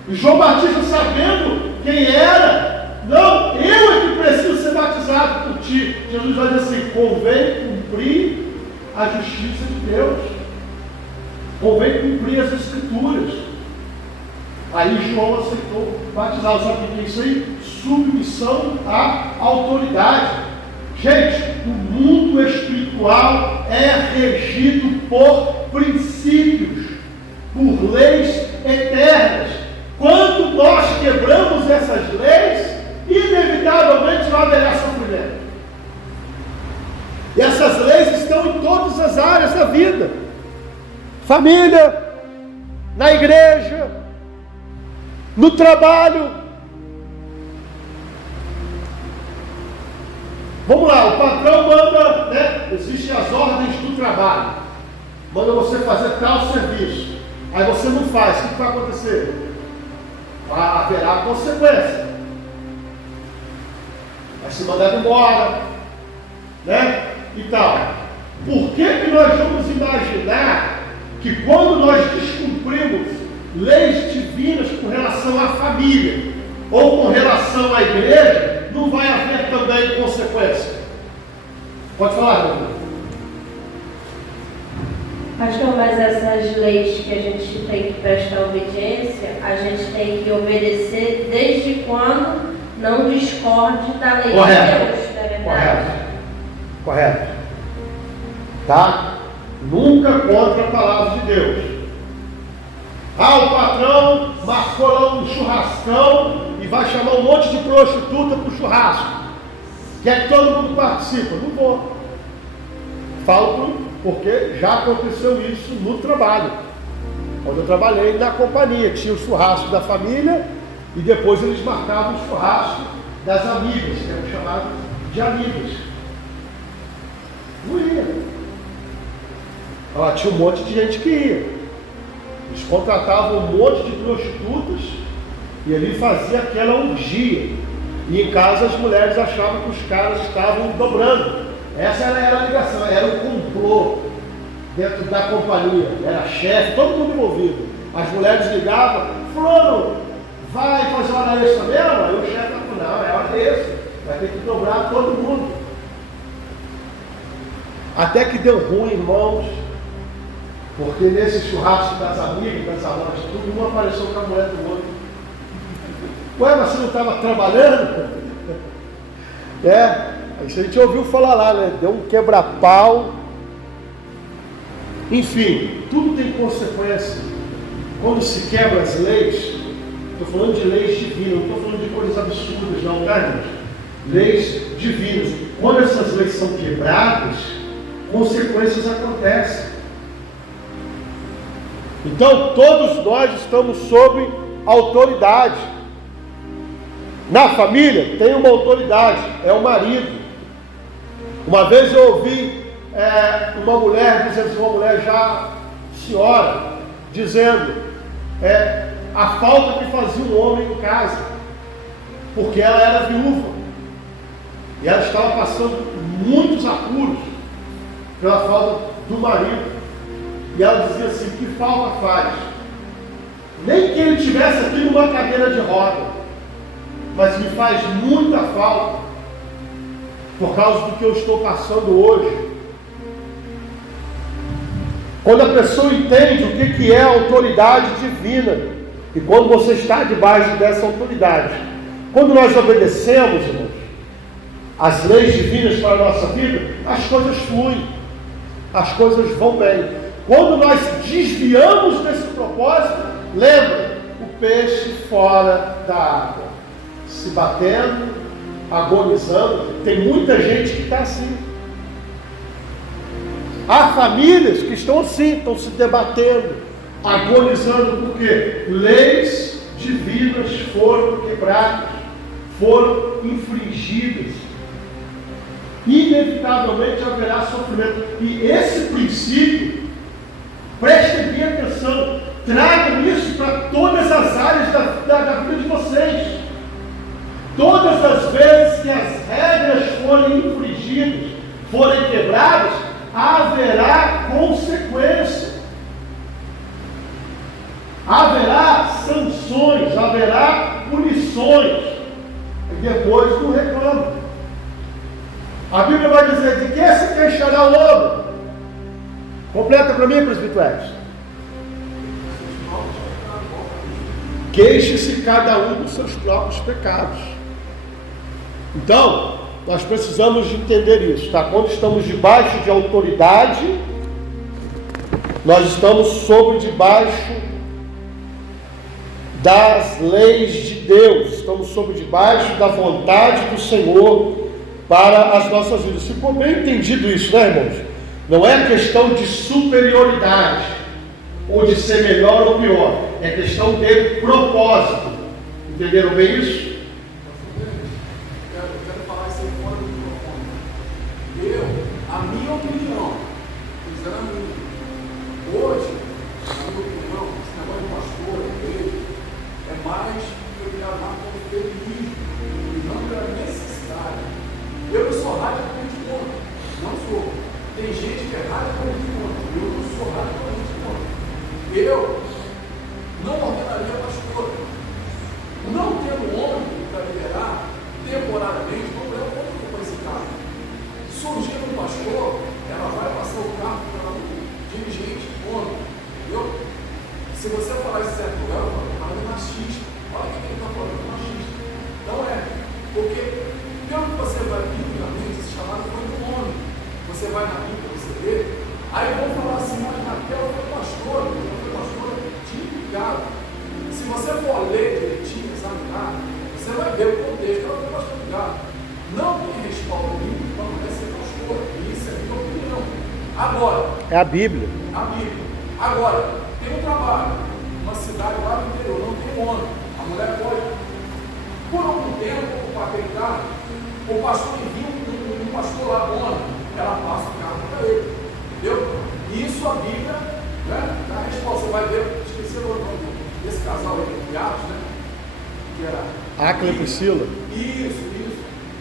E João Batista, sabendo quem era, não, eu é que preciso ser batizado por ti. Jesus vai dizer assim: convém cumprir a justiça de Deus, convém cumprir as Escrituras. Aí João aceitou batizar. Sabe o que é isso aí? Submissão à autoridade. Gente, o mundo espiritual é regido por princípios, por leis eternas. Quando nós quebramos essas leis, inevitavelmente vai haverá sofrimento. E essas leis estão em todas as áreas da vida: família, na igreja, no trabalho. Vamos lá, o patrão manda, né? Existem as ordens do trabalho, manda você fazer tal serviço, aí você não faz, o que vai acontecer? Haverá consequência, vai ser mandado embora, né? E tal. Por que nós vamos imaginar que quando nós descumprimos leis divinas com relação à família ou com relação à igreja, não vai haver também consequência? Pode falar, Dona. Pastor, mas essas leis que a gente tem que prestar obediência, a gente tem que obedecer desde quando não discorde da lei de Deus, não é verdade? Correto. Tá? Nunca contra a palavra de Deus. O patrão marcou lá um churrascão e vai chamar um monte de prostituta para o churrasco. Quer que todo mundo participe? Não vou. Falo porque já aconteceu isso no trabalho. Quando eu trabalhei na companhia, tinha o churrasco da família e depois eles marcavam o churrasco das amigas, que eram chamadas de amigas. Não ia. Tinha um monte de gente que ia. Eles contratavam um monte de prostitutas e ali fazia aquela orgia. E em casa as mulheres achavam que os caras estavam dobrando. Essa era a ligação, era um complô dentro da companhia. Era chefe, todo mundo envolvido. As mulheres ligavam, fulano, vai fazer hora extra mesmo? Aí o chefe falou, não, é hora extra, vai ter que dobrar todo mundo. Até que deu ruim, irmãos, porque nesse churrasco das amigas, das amantes, tudo um apareceu com a mulher do outro. Ué, mas você não estava trabalhando? Isso a gente ouviu falar lá, né? Deu um quebra-pau. Enfim, tudo tem consequência. Quando se quebra as leis, estou falando de leis divinas, não estou falando de coisas absurdas, não, tá, gente? Leis divinas. Quando essas leis são quebradas, consequências acontecem. Então, todos nós estamos sob autoridade. Na família, tem uma autoridade, é o marido. Uma vez eu ouvi uma mulher dizendo, uma mulher já senhora, dizendo a falta que fazia um homem em casa, porque ela era viúva. E ela estava passando muitos apuros pela falta do marido. E ela dizia assim, que falta faz? Nem que ele estivesse aqui numa cadeira de roda, mas me faz muita falta, por causa do que eu estou passando hoje. Quando a pessoa entende o que é a autoridade divina, e quando você está debaixo dessa autoridade, quando nós obedecemos, irmãos, as leis divinas para a nossa vida, as coisas fluem, as coisas vão bem. Quando nós desviamos desse propósito, lembra, o peixe fora da água, se batendo, agonizando. Tem muita gente que está assim. Há famílias que estão assim, estão se debatendo, agonizando, porque leis divinas foram quebradas, foram infringidas. Inevitavelmente haverá sofrimento. E esse princípio, prestem bem atenção, tragam isso para todas as áreas da vida de vocês. Todas as vezes que as regras forem infringidas, forem quebradas, haverá consequência. Haverá sanções, haverá punições. E depois não reclama. A Bíblia vai dizer, de que se queixará o homem? Completa para mim, presbítero Edson. Queixe-se cada um dos seus próprios pecados. Então, nós precisamos de entender isso, tá? Quando estamos debaixo de autoridade, nós estamos debaixo das leis de Deus, estamos debaixo da vontade do Senhor para as nossas vidas. Ficou bem entendido isso, né, irmãos? Não é questão de superioridade, ou de ser melhor ou pior, é questão de propósito. Entenderam bem isso? Eu quero falar isso aí fora do microfone. A minha opinião, isso era minha. Hoje, na minha opinião, esse negócio de pastor, igreja, é mais eu me amar como feminismo, e não pela necessidade. Eu não sou radicalmente contra, não sou. Tem gente que é radicalmente contra, eu não sou radicalmente contra. Eu não pastor, ela vai passar o cargo para um dirigente, homem, entendeu? Se você falar isso certo lugar, eu falo, mas é machista. Olha o que ele está falando, é machista. Não é, porque pelo que você vai biblicamente, esse chamado foi do homem. Você vai na Bíblia, você vê, aí vão falar assim, mas Raquel foi pastora, de. Se você for ler direitinho, examinar, você vai ver o contexto, ela foi pastor ligado. Não tem respaldo bíblico para mulher ser pastora. Isso é a minha opinião. Agora, é a Bíblia. A Bíblia. Agora, tem um trabalho, uma cidade lá no interior, não tem homem. A mulher pode. Por algum tempo, para acreditar, o pastor envia um pastor lá, homem, ela passa o cargo para ele. Entendeu? E isso a Bíblia, né? Na resposta, você vai ver, esqueci o nome desse casal aí, de Atos, né? Que era. Áquila e Priscila. Isso.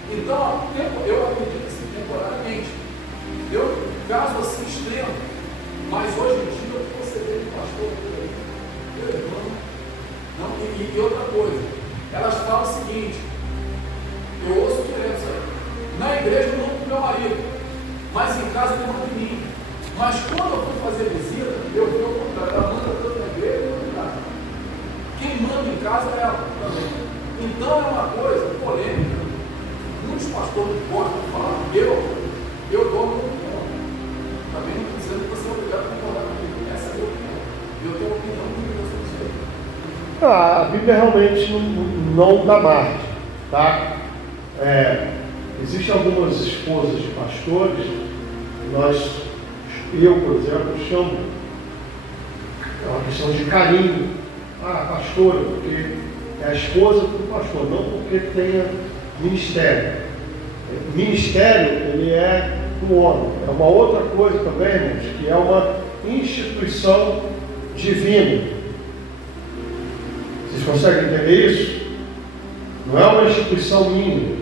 Então, eu acredito assim, temporariamente. Eu, caso assim extremo, mas hoje em dia você vê um pastor por aí, meu irmão, não, e outra coisa, elas falam o seguinte, eu ouço direto isso aí, na igreja eu não com meu marido, mas em casa eu mando em mim. Mas quando eu fui fazer visita, eu fui ao contrário, ela manda tanto na igreja e manda em casa. Quem manda em casa é ela também. Então é uma coisa polêmica. Muitos pastores gostam de falar, eu dou a minha opinião. Também não estou dizendo que você é obrigado a concordar comigo. Essa é a minha opinião. Eu tenho uma opinião muito sobre isso. A Bíblia realmente não dá margem, tá? Existem algumas esposas de pastores, eu, por exemplo, chamo, é uma questão de carinho, pastora, porque é a esposa do pastor, não porque tenha ministério. Ministério, ele é do homem. É uma outra coisa também, irmãos, que é uma instituição divina. Vocês conseguem entender isso? Não é uma instituição minha.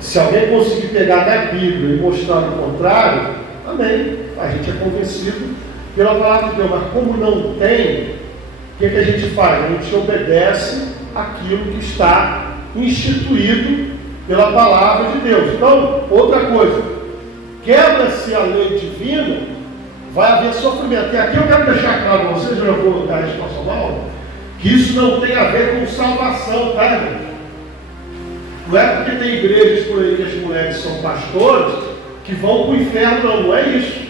Se alguém conseguir pegar na Bíblia e mostrar o contrário, amém. A gente é convencido pela palavra de Deus. Mas como não tem, o que a gente faz? A gente obedece aquilo que está instituído pela palavra de Deus. Então, outra coisa, quebra-se a lei divina, vai haver sofrimento. E aqui eu quero deixar claro para vocês, eu já vou dar a resposta, que isso não tem a ver com salvação, tá, irmãos? Não é porque tem igrejas por aí que as mulheres são pastores que vão para o inferno, não é isso.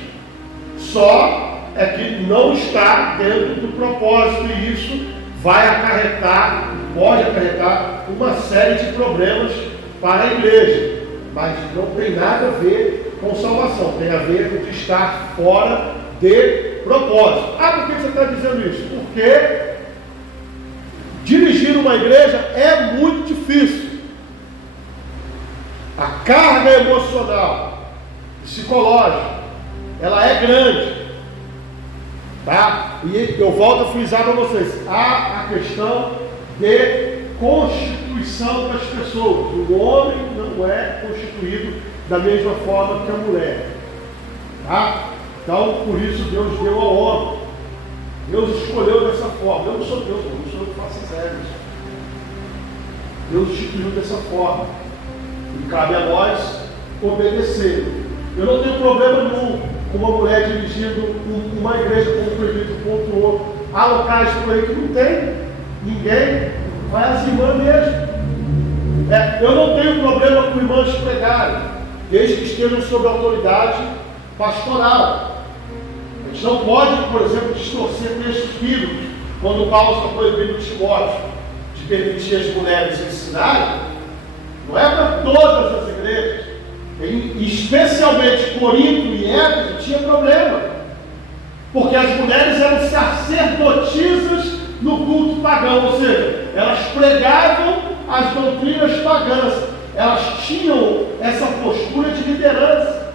Só é que não está dentro do propósito, e isso vai acarretar, pode acarretar uma série de problemas para a igreja, mas não tem nada a ver com salvação, tem a ver com estar fora de propósito. Por que você está dizendo isso? Porque dirigir uma igreja é muito difícil. A carga emocional, psicológica, ela é grande, tá? E eu volto a frisar para vocês, há a questão de constituição das pessoas. O homem não é constituído da mesma forma que a mulher, tá? Então, por isso Deus deu ao homem. Deus escolheu dessa forma. Eu não sou Deus, não sou eu que faço exames. Deus instituiu dessa forma. E cabe a nós obedecer. Eu não tenho problema nenhum com uma mulher dirigindo uma igreja, como o prefeito pontuou. Há locais por aí que não tem ninguém, vai as irmãs mesmo. Eu não tenho problema com irmãs pregarem, desde que estejam sob autoridade pastoral. A gente não pode, por exemplo, distorcer textos bíblicos, quando Paulo está proibindo Timóteo de permitir as mulheres ensinarem. Não é para todas as igrejas. Especialmente Corinto e Éfeso tinha problema, porque as mulheres eram sacerdotisas no culto pagão, ou seja, elas pregavam as doutrinas pagãs, elas tinham essa postura de liderança,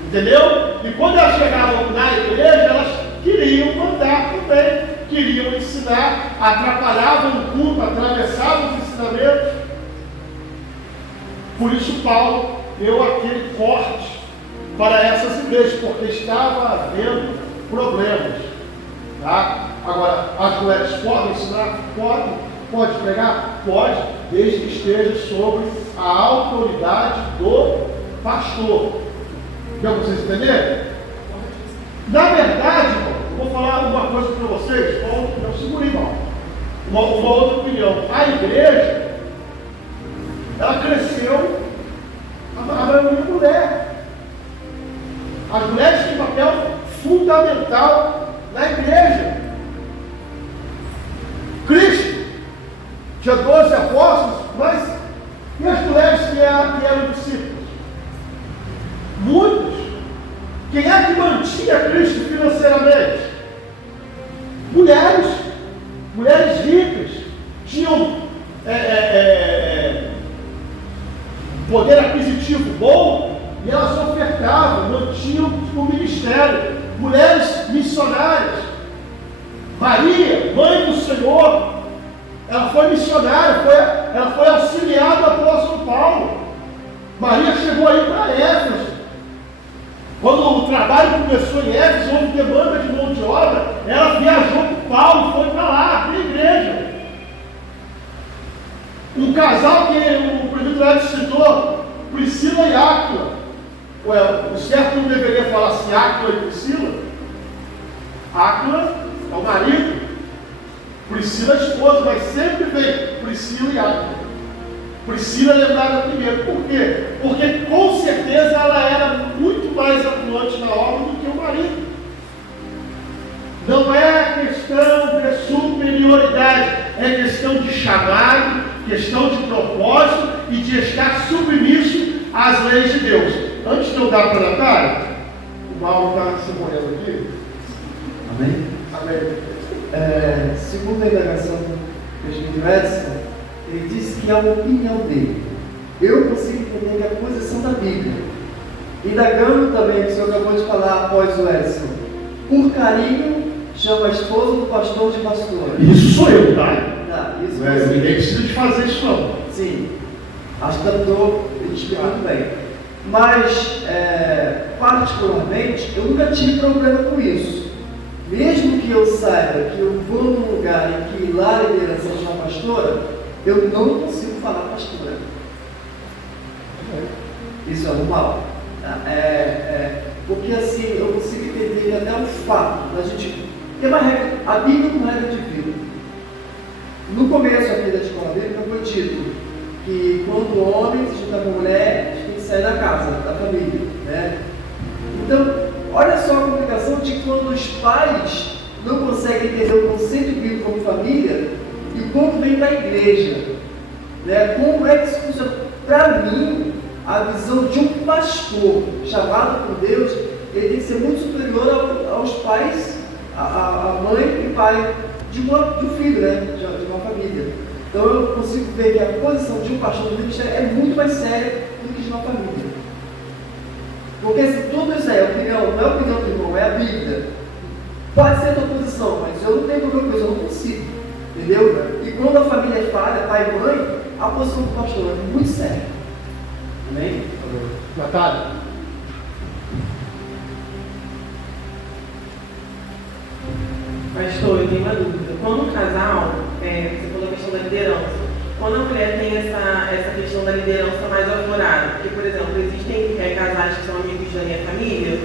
entendeu? E quando elas chegavam na igreja, elas queriam mandar também, queriam ensinar, atrapalhavam o culto, atravessavam os ensinamentos. Por isso Paulo deu aquele corte para essas igrejas, porque estava havendo problemas. Tá? Agora, as mulheres podem ensinar? Podem. Pode pregar? Pode, desde que esteja sobre a autoridade do pastor. Deu para vocês entenderem? Na verdade, irmão, eu vou falar uma coisa para vocês, não segure, irmão. Uma outra opinião. A igreja, ela cresceu, a maioria é mulher. As mulheres têm um papel fundamental na igreja. Cristo tinha 12 apóstolos, mas e as mulheres que eram discípulos? Muitos. Quem é que mantinha Cristo financeiramente? Mulheres. Mulheres ricas. Tinham poder aquisitivo bom e elas ofertavam, mantinham o ministério. Mulheres missionárias. Maria, mãe do Senhor, ela foi missionária, ela foi auxiliar do apóstolo Paulo. Maria chegou aí para Éfeso. Quando o trabalho começou em Éfeso, houve demanda de mão de obra, ela viajou com Paulo, foi para lá, para a igreja. Um casal que o presbítero Edson citou, Priscila e Áquila. O certo não deveria falar assim, Áquila e Priscila? Áquila é o marido, Priscila é a esposa, mas sempre vem Priscila e Áquila. Priscila é lembrada primeiro. Por quê? Porque com certeza ela era muito mais atuante na obra do que o marido. Não é questão de superioridade, é questão de chamado, questão de propósito e de estar submisso às leis de Deus. Antes de eu dar para a Natália, o Mauro está se morrendo aqui. Amém? Amém. Segundo a indagação do presbítero Edson, ele disse que é a opinião dele. Eu consigo entender que a posição da Bíblia. Indagando também, que o senhor acabou de falar após o Edson, por carinho, chama a esposa do pastor de pastora. Isso sou eu, tá? Tá, isso ninguém precisa de fazer isso não. Sim, acho que estou explicando bem. Mas, particularmente, eu nunca tive problema com isso. Mesmo que eu saiba que eu vou num lugar em que lá a liderança chama pastora, eu não consigo falar pastora. Isso é normal. Porque assim, eu consigo entender até o fato da gente ter uma regra, a Bíblia como regra de vida. No começo aqui da escola bíblica foi dito que quando o homem se junta com a mulher, tem que sair da casa, da família, né? Então, olha só a complicação de quando os pais não conseguem entender o conceito bíblico como família e como vem da igreja, né? Como é que isso funciona? Para mim, a visão de um pastor chamado por Deus, ele tem que ser muito superior aos pais, a mãe e pai de um filho, né? De uma família. Então eu consigo ver que a posição de um pastor do ministério é muito mais séria do que de uma família. Porque se tudo isso aí é opinião, não é a opinião do irmão, é a Bíblia. Pode ser a tua posição, mas eu não tenho problema com isso, eu não consigo. Entendeu? E quando a família é falha, pai e mãe, a posição do pastor é muito séria. Amém? Natália? Pastor, eu tenho uma dúvida. Quando um casal, você falou a questão da liderança, quando a mulher tem essa questão da liderança mais aflorada, porque, por exemplo, existem casais que são amigos da minha família,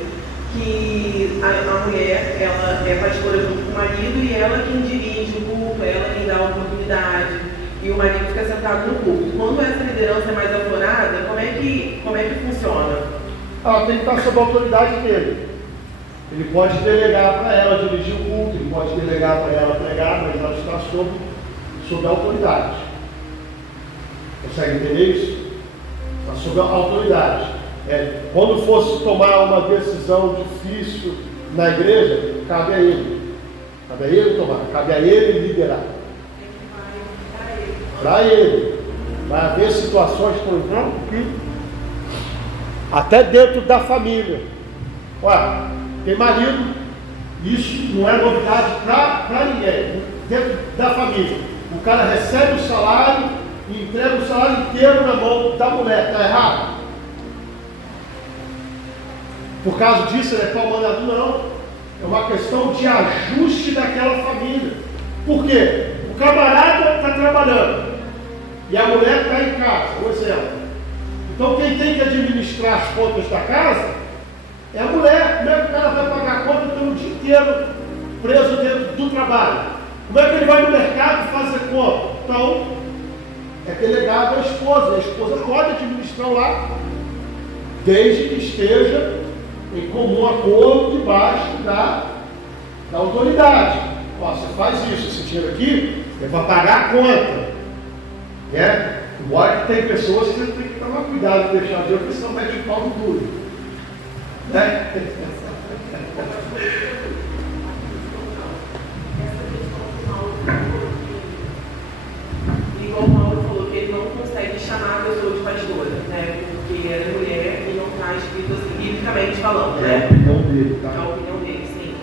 que a mulher, ela é pastora junto com o marido e ela quem dirige o culto, ela quem dá a oportunidade, e o marido fica sentado no culto. Quando essa liderança é mais aflorada, como é que funciona? Ela tem que estar sob a autoridade dele. Ele pode delegar para ela dirigir o culto, ele pode delegar para ela pregar, mas ela está sob a autoridade. Consegue entender isso? Está sob a autoridade. Quando fosse tomar uma decisão difícil na igreja, cabe a ele. Cabe a ele tomar, cabe a ele liderar. Para ele. Vai haver situações, por exemplo, que até dentro da família. Olha, tem marido, isso não é novidade para ninguém, dentro da família. O cara recebe o salário e entrega o salário inteiro na mão da mulher, está errado? Por causa disso, ele é pau mandado? Não. É uma questão de ajuste daquela família. Por quê? O camarada está trabalhando e a mulher está em casa. Por exemplo, Então quem tem que administrar as contas da casa é a mulher. Como é que o cara vai pagar a conta pelo dia inteiro preso dentro do trabalho? Como é que ele vai no mercado fazer conta? Então, é delegado à esposa. A esposa pode administrar lá, desde que esteja em comum acordo debaixo da autoridade. Ó, você faz isso, esse dinheiro aqui é para pagar a conta. Né? Embora que tem pessoas que você tem que tomar cuidado de deixar o dinheiro, porque senão mete o pau no duro. Né? Igual o Paulo falou que ele não consegue chamar a pessoa de pastora, né? Porque ela é mulher e não está escrito assim, biblicamente falando, né? É a opinião dele, tá? É a opinião dele, sim.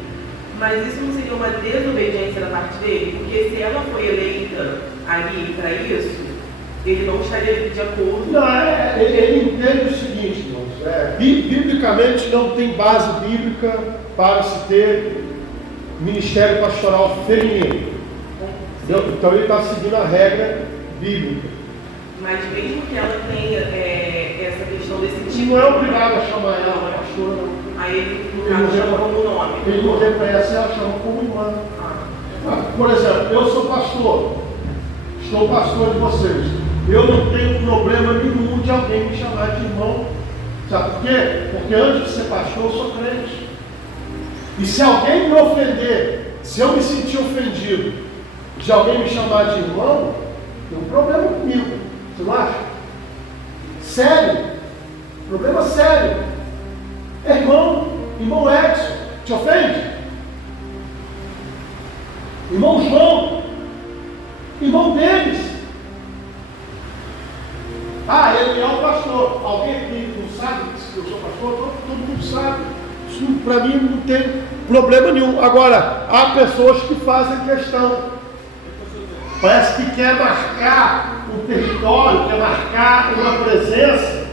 Mas isso não seria uma desobediência da parte dele? Porque se ela foi eleita ali para isso, ele não estaria de acordo. Não, ele entende o seguinte, irmãos, biblicamente não tem base bíblica para se ter ministério pastoral feminino. Então ele está seguindo a regra bíblica. Mas mesmo que ela tenha essa questão desse tipo. Não é obrigado a chamar ela de pastora, não. Aí ele, no caso, chama como nome. Ele não reconhece, ela chama como irmã. Por exemplo, eu sou pastor, estou pastor de vocês. Eu não tenho problema nenhum de alguém me chamar de irmão. Sabe por quê? Porque antes de ser pastor, eu sou crente. E se alguém me ofender, se eu me sentir ofendido, de alguém me chamar de irmão, tem um problema comigo. Você não acha? Sério. Problema sério. Irmão Edson, te ofende? Irmão João, irmão deles. Ah, ele é o pastor. Alguém aqui não sabe que eu sou pastor? Todo mundo sabe. Isso para mim não tem problema nenhum. Agora, há pessoas que fazem questão. Parece que quer marcar um território, quer marcar uma presença.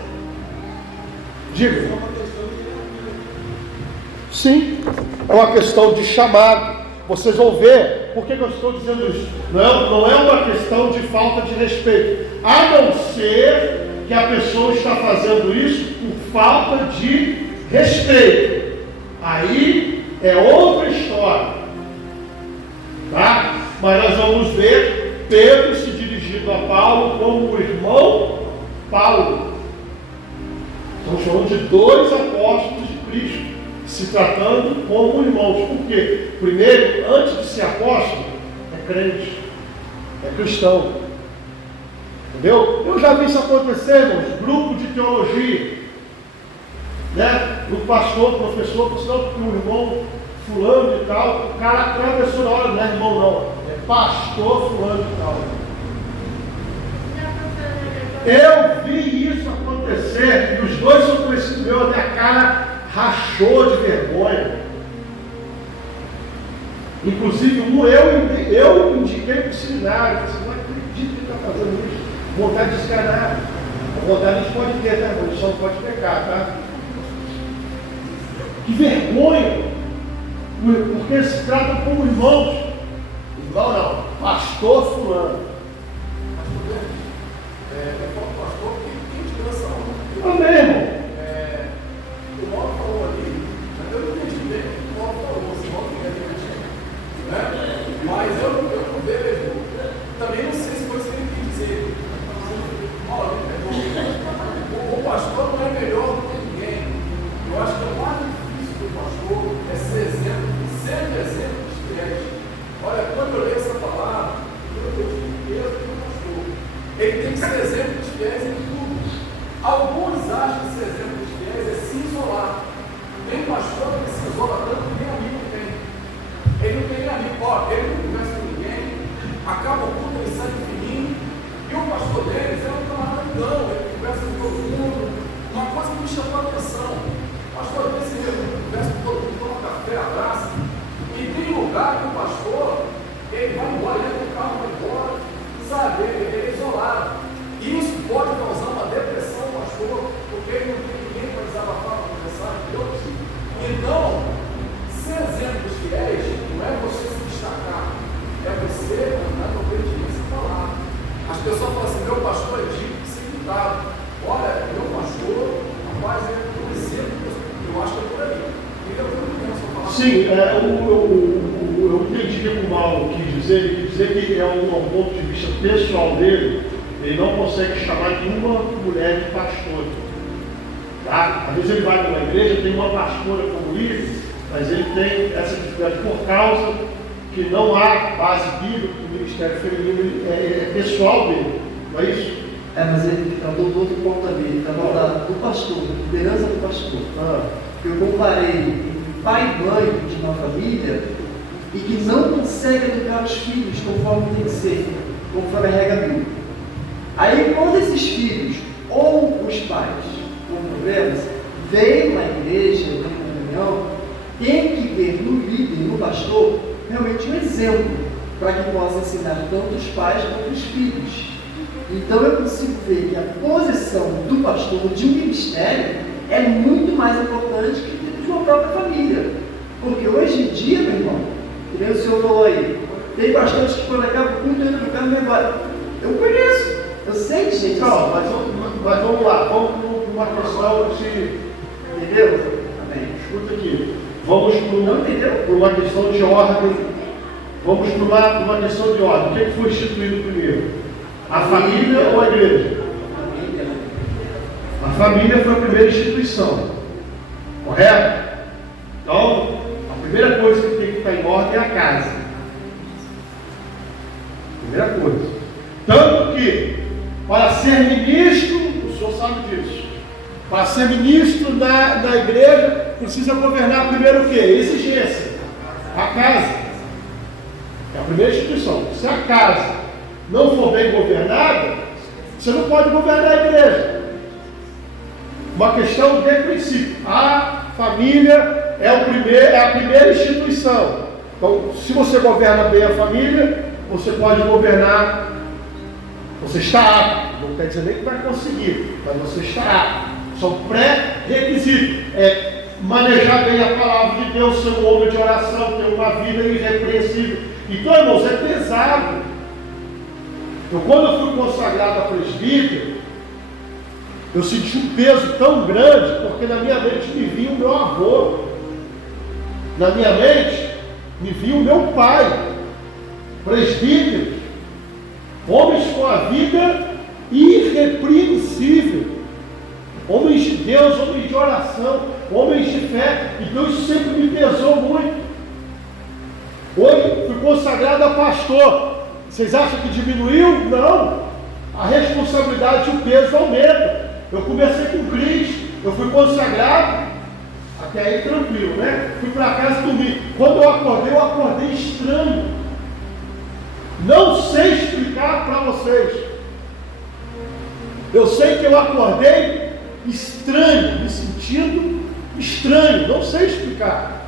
Diga. Sim, é uma questão de chamado. Vocês vão ver, por que eu estou dizendo isso? Não é uma questão de falta de respeito. A não ser que a pessoa está fazendo isso por falta de respeito. Aí é outra história. Tá? Mas nós vamos ver Pedro se dirigindo a Paulo como o irmão Paulo. Estamos falando de dois apóstolos de Cristo, se tratando como irmãos. Por quê? Primeiro, antes de ser apóstolo, é crente, é cristão. Entendeu? Eu já vi isso acontecer, irmãos, grupo de teologia, né? O pastor, o professor, o irmão fulano e tal, o cara atravessou na hora, não é irmão não, é pastor fulano e tal. Eu vi isso acontecer, e os dois são conhecidos meus, até a cara rachou de vergonha. Inclusive, eu indiquei para o seminário, você não acredita que ele está fazendo isso, vontade de descanar. A vontade a gente pode ter, tá? A gente só não pode pecar, tá? Que vergonha! Porque se tratam como irmãos. Irmão não, pastor fulano. Pastor, tem inspiração. Amém, irmão. O Mauro falou ali, eu não entendi bem o que o Mauro falou, se o Mauro quer repetir, né? Mas eu não vejo, também não sei se foi isso que ele quis dizer. Mauro, o pastor não é melhor do que ninguém. Eu acho que o mais difícil do pastor é ser exemplo, sempre exemplo dos fiéis. Olha, quando eu leio essa palavra, eu tenho certeza que o pastor, ele tem que ser exemplo dos fiéis em tudo. Alguns acham que ser exemplo dos fiéis é se isolar. Tem pastor que se isola tanto que nem amigo tem. Ele não tem nem amigo. Ó, ele não conversa com ninguém, acaba o culto, ele sai fininho. E o pastor deles é um camaradão, ele conversa com todo mundo. Uma coisa que me chamou a atenção: o pastor desse conversa com todo mundo, toma café, abraça. E tem lugar que o pastor, ele vai embora, ele entra no carro, vai embora, sabe? Ele é isolado. Isso pode causar uma depressão no pastor, porque ele não tem ninguém para desabafar, para conversar com Deus. Então, ser exemplo dos fiéis não é você se destacar, é você andar na obediência e falar. As pessoas falam assim: meu pastor é digno de ser imitado. Sim, eu entendi o que o Mauro quis dizer. Ele quis dizer que é um ponto de vista pessoal dele, ele não consegue chamar nenhuma mulher de pastora. Tá? Às vezes ele vai numa igreja, tem uma pastora como líder, mas ele tem essa dificuldade por causa que não há base bíblica do ministério feminino, é pessoal dele, não é isso? Mas ele tratou do outro ponto também, ele tratou do pastor, da liderança do pastor. Eu comparei pai e mãe de uma família e que não consegue educar os filhos conforme tem que ser, conforme a regra bíblica. Aí, quando esses filhos ou os pais com problemas vêm na igreja, vêm na reunião, tem que ver no líder, no pastor, realmente um exemplo para que possa ensinar tanto os pais quanto os filhos. Então eu consigo ver que a posição do pastor de um ministério é muito mais importante que de uma própria família. Porque hoje em dia, meu irmão, que nem o senhor falou aí, tem pastores que quando acaba o culto, entra no carro e vai embora. Eu conheço, eu sei de gente. Não, mas vamos lá, vamos para uma questão de... Entendeu? Amém. Escuta aqui. Vamos para uma questão de ordem. Vamos para uma questão de ordem. O que foi instituído primeiro? A família ou a igreja? A família foi a primeira instituição. Correto? Então, a primeira coisa que tem que estar em ordem é a casa. Primeira coisa. Tanto que, para ser ministro, o senhor sabe disso, para ser ministro da igreja, precisa governar primeiro o quê? Exigência. A casa. É a primeira instituição. Se a casa não for bem governada, você não pode governar a igreja. Uma questão de princípio. A família é a primeira instituição. Então, se você governa bem a família, você pode governar, você está apto. Não quer dizer nem que vai conseguir, mas você está apto. São pré-requisitos. É manejar bem a palavra de Deus, ser um homem de oração, ter uma vida irrepreensível. Então, irmãos, é pesado. Quando eu fui consagrado a presbítero, eu senti um peso tão grande, porque na minha mente me vinha o meu avô, na minha mente me vinha o meu pai, presbítero, homens com a vida irrepreensível, homens de Deus, homens de oração, homens de fé. Então isso sempre me pesou muito. Hoje fui consagrado a pastor. Vocês acham que diminuiu? Não. A responsabilidade e o peso aumenta. Eu comecei com Cristo, eu fui consagrado, até aí tranquilo, né? Fui para casa dormir. Quando eu acordei estranho. Não sei explicar para vocês. Eu sei que eu acordei estranho, me sentindo estranho, não sei explicar.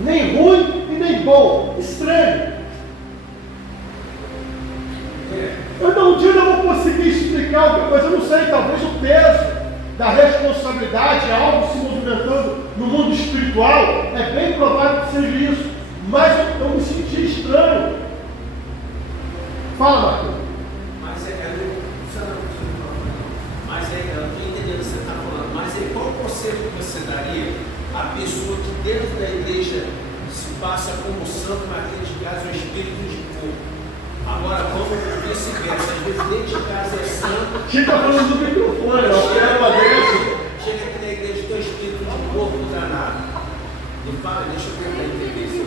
Nem ruim e nem bom, estranho. Um dia eu não vou conseguir explicar alguma coisa, eu não sei, talvez o peso da responsabilidade, algo se movimentando no mundo espiritual, é bem provável que seja isso, mas eu me senti estranho. Fala, Marcos. Eu não estou entendendo o que você está falando, mas qual o conselho que você daria à pessoa que dentro da igreja se passa como santo, mas dentro de casa é um espírito de corpo? Agora vamos vice-versa, às vezes dentro de casa é santo. Quem está falando do microfone? Eu quero uma vez. Chega aqui na igreja tem um espírito de corpo danado. Não fala, deixa eu tentar entender isso.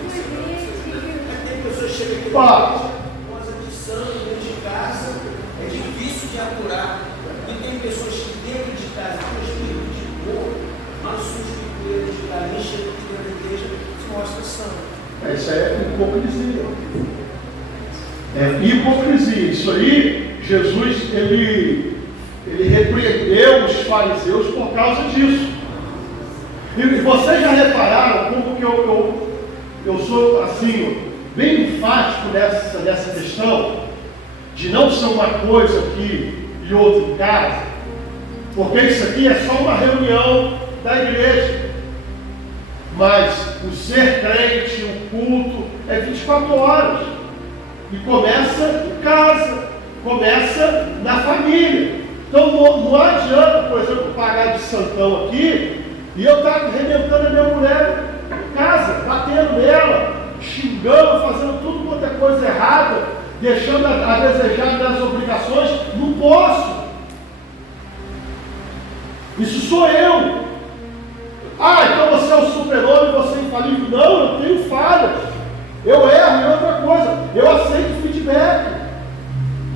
Tem pessoas que chegam aqui na igreja, coisa de santo dentro de casa, é difícil de apurar. E tem pessoas que dentro de casa tem um espírito de corpo, mas o espírito dentro de casa nem chega aqui na igreja se mostra santo. Isso é hipocrisia. É hipocrisia. Isso aí, Jesus, ele repreendeu os fariseus por causa disso. E vocês já repararam como que eu sou assim, bem enfático nessa questão de não ser uma coisa aqui e outra em casa? Porque isso aqui é só uma reunião da igreja. Mas o ser crente, o culto, é 24 horas. E começa em casa, começa na família. Então não adianta, por exemplo, pagar de santão aqui e eu estar arrebentando a minha mulher em casa. casa, batendo nela, xingando, fazendo tudo quanto é coisa errada, deixando a desejar das obrigações. Não posso. Isso sou eu. Então você é o super-homem, você é infalível. Não, eu tenho falhas. Eu erro em outra coisa. Eu aceito feedback.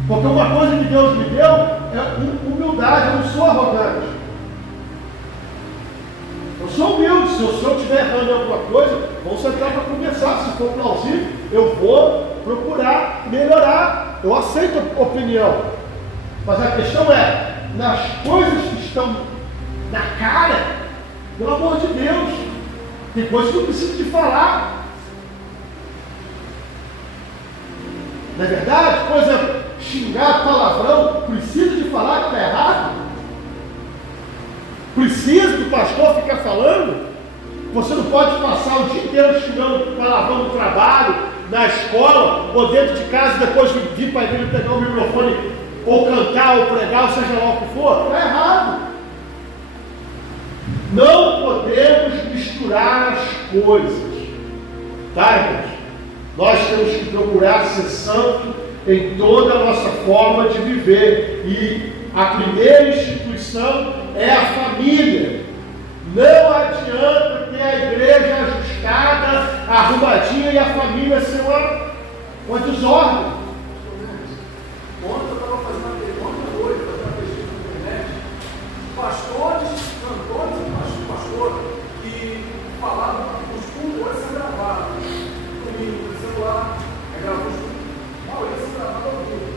Porque uma coisa que Deus me deu é humildade. Eu não sou arrogante. Eu sou humilde. Se eu estiver errando em alguma coisa, vamos sentar para conversar. Se for plausível, eu vou procurar melhorar. Eu aceito a opinião. Mas a questão é, nas coisas que estão na cara, pelo amor de Deus, tem coisas que eu preciso de falar. Não é verdade? Por exemplo, xingar palavrão, precisa de falar que está errado? Precisa do pastor ficar falando? Você não pode passar o dia inteiro xingando palavrão no trabalho, na escola, ou dentro de casa, e depois vir para a igreja pegar o microfone, ou cantar, ou pregar, ou seja lá o que for. Está errado. Não podemos misturar as coisas, tá, irmãos? Nós temos que procurar ser santo em toda a nossa forma de viver. E a primeira instituição é a família. Não adianta ter a igreja ajustada, arrumadinha e a família ser uma desordem. Ontem eu estava fazendo uma pergunta hoje, fazendo uma pesquisa na internet. Pastores, cantores e pastoras que falavam que os cultos hoje são gravados. Domingo, no celular, gravado os cultos. Maioria são gravados ao vivo.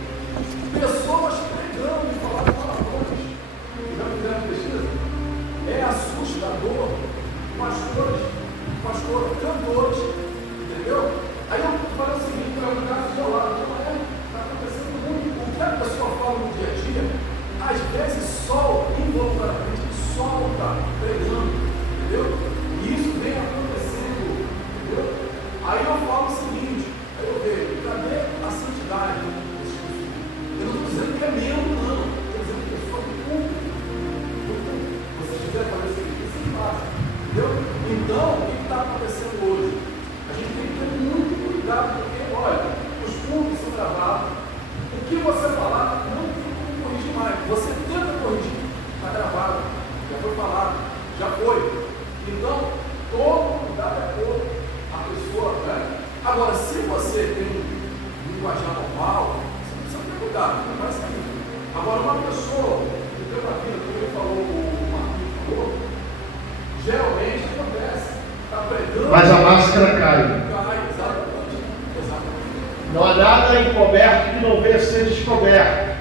Pessoas pregando e falando palavrões. Já fizeram pesquisa? É assustador. Pastores, cantores, entendeu? Aí eu falei o seguinte, é um caso isolado. Está acontecendo muito. O que a pessoa fala no dia a dia, às vezes solta, involuntariamente, solta, pregando, entendeu? E isso vem acontecendo, entendeu? Aí eu falo o seguinte, aí eu vejo, cadê a santidade desse curso? Eu não estou dizendo que é membro, não. Estou dizendo que é só do culto. Se você quiser fazer isso aqui, você faz, entendeu? Então, o que está acontecendo hoje? A gente tem que ter muito cuidado, porque, olha, os cultos são gravados. O que você falar, não tem como corrigir mais. Você tenta corrigir, está gravado, já foi falado, já foi. Então, todo cuidado é pouco. A pessoa, né? Agora, se você tem um linguajar normal, você não precisa ter cuidado, não vai sair. Agora, uma pessoa que tem uma vida, como ele falou, o Marquinhos falou, geralmente acontece, está pregando. Mas a máscara cai. Cai, exatamente. Não há nada encoberto que não venha a ser descoberto.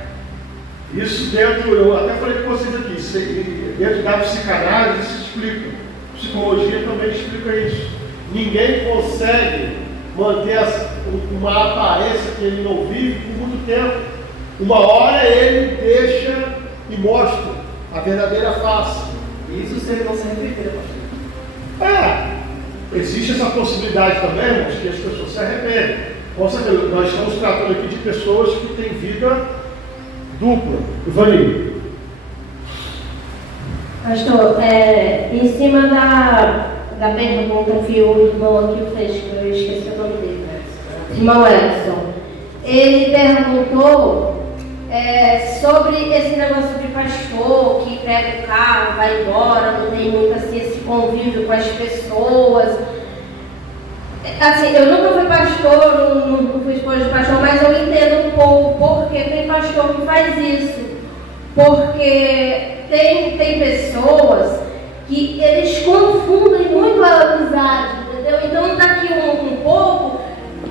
Isso dentro, eu até falei com vocês aqui, dentro da psicanálise isso explica. Psicologia também explica isso. Ninguém consegue manter uma aparência que ele não vive por muito tempo. Uma hora ele deixa e mostra a verdadeira face. Isso se ele não se arrepender, pastor. Existe essa possibilidade também, irmãos, que as pessoas se arrependem. Com certeza, nós estamos tratando aqui de pessoas que têm vida dupla. Ivani. Pastor, em cima da pergunta que o irmão aqui fez, que eu esqueci o nome dele, irmão Edson, ele perguntou sobre esse negócio de pastor que pega o carro, vai embora, não tem muito assim, esse convívio com as pessoas. Assim, eu nunca fui pastor, não fui esposa de pastor, mas eu entendo um pouco porque tem pastor que faz isso. Porque tem pessoas que eles confundem muito a amizade, entendeu? Então daqui um pouco,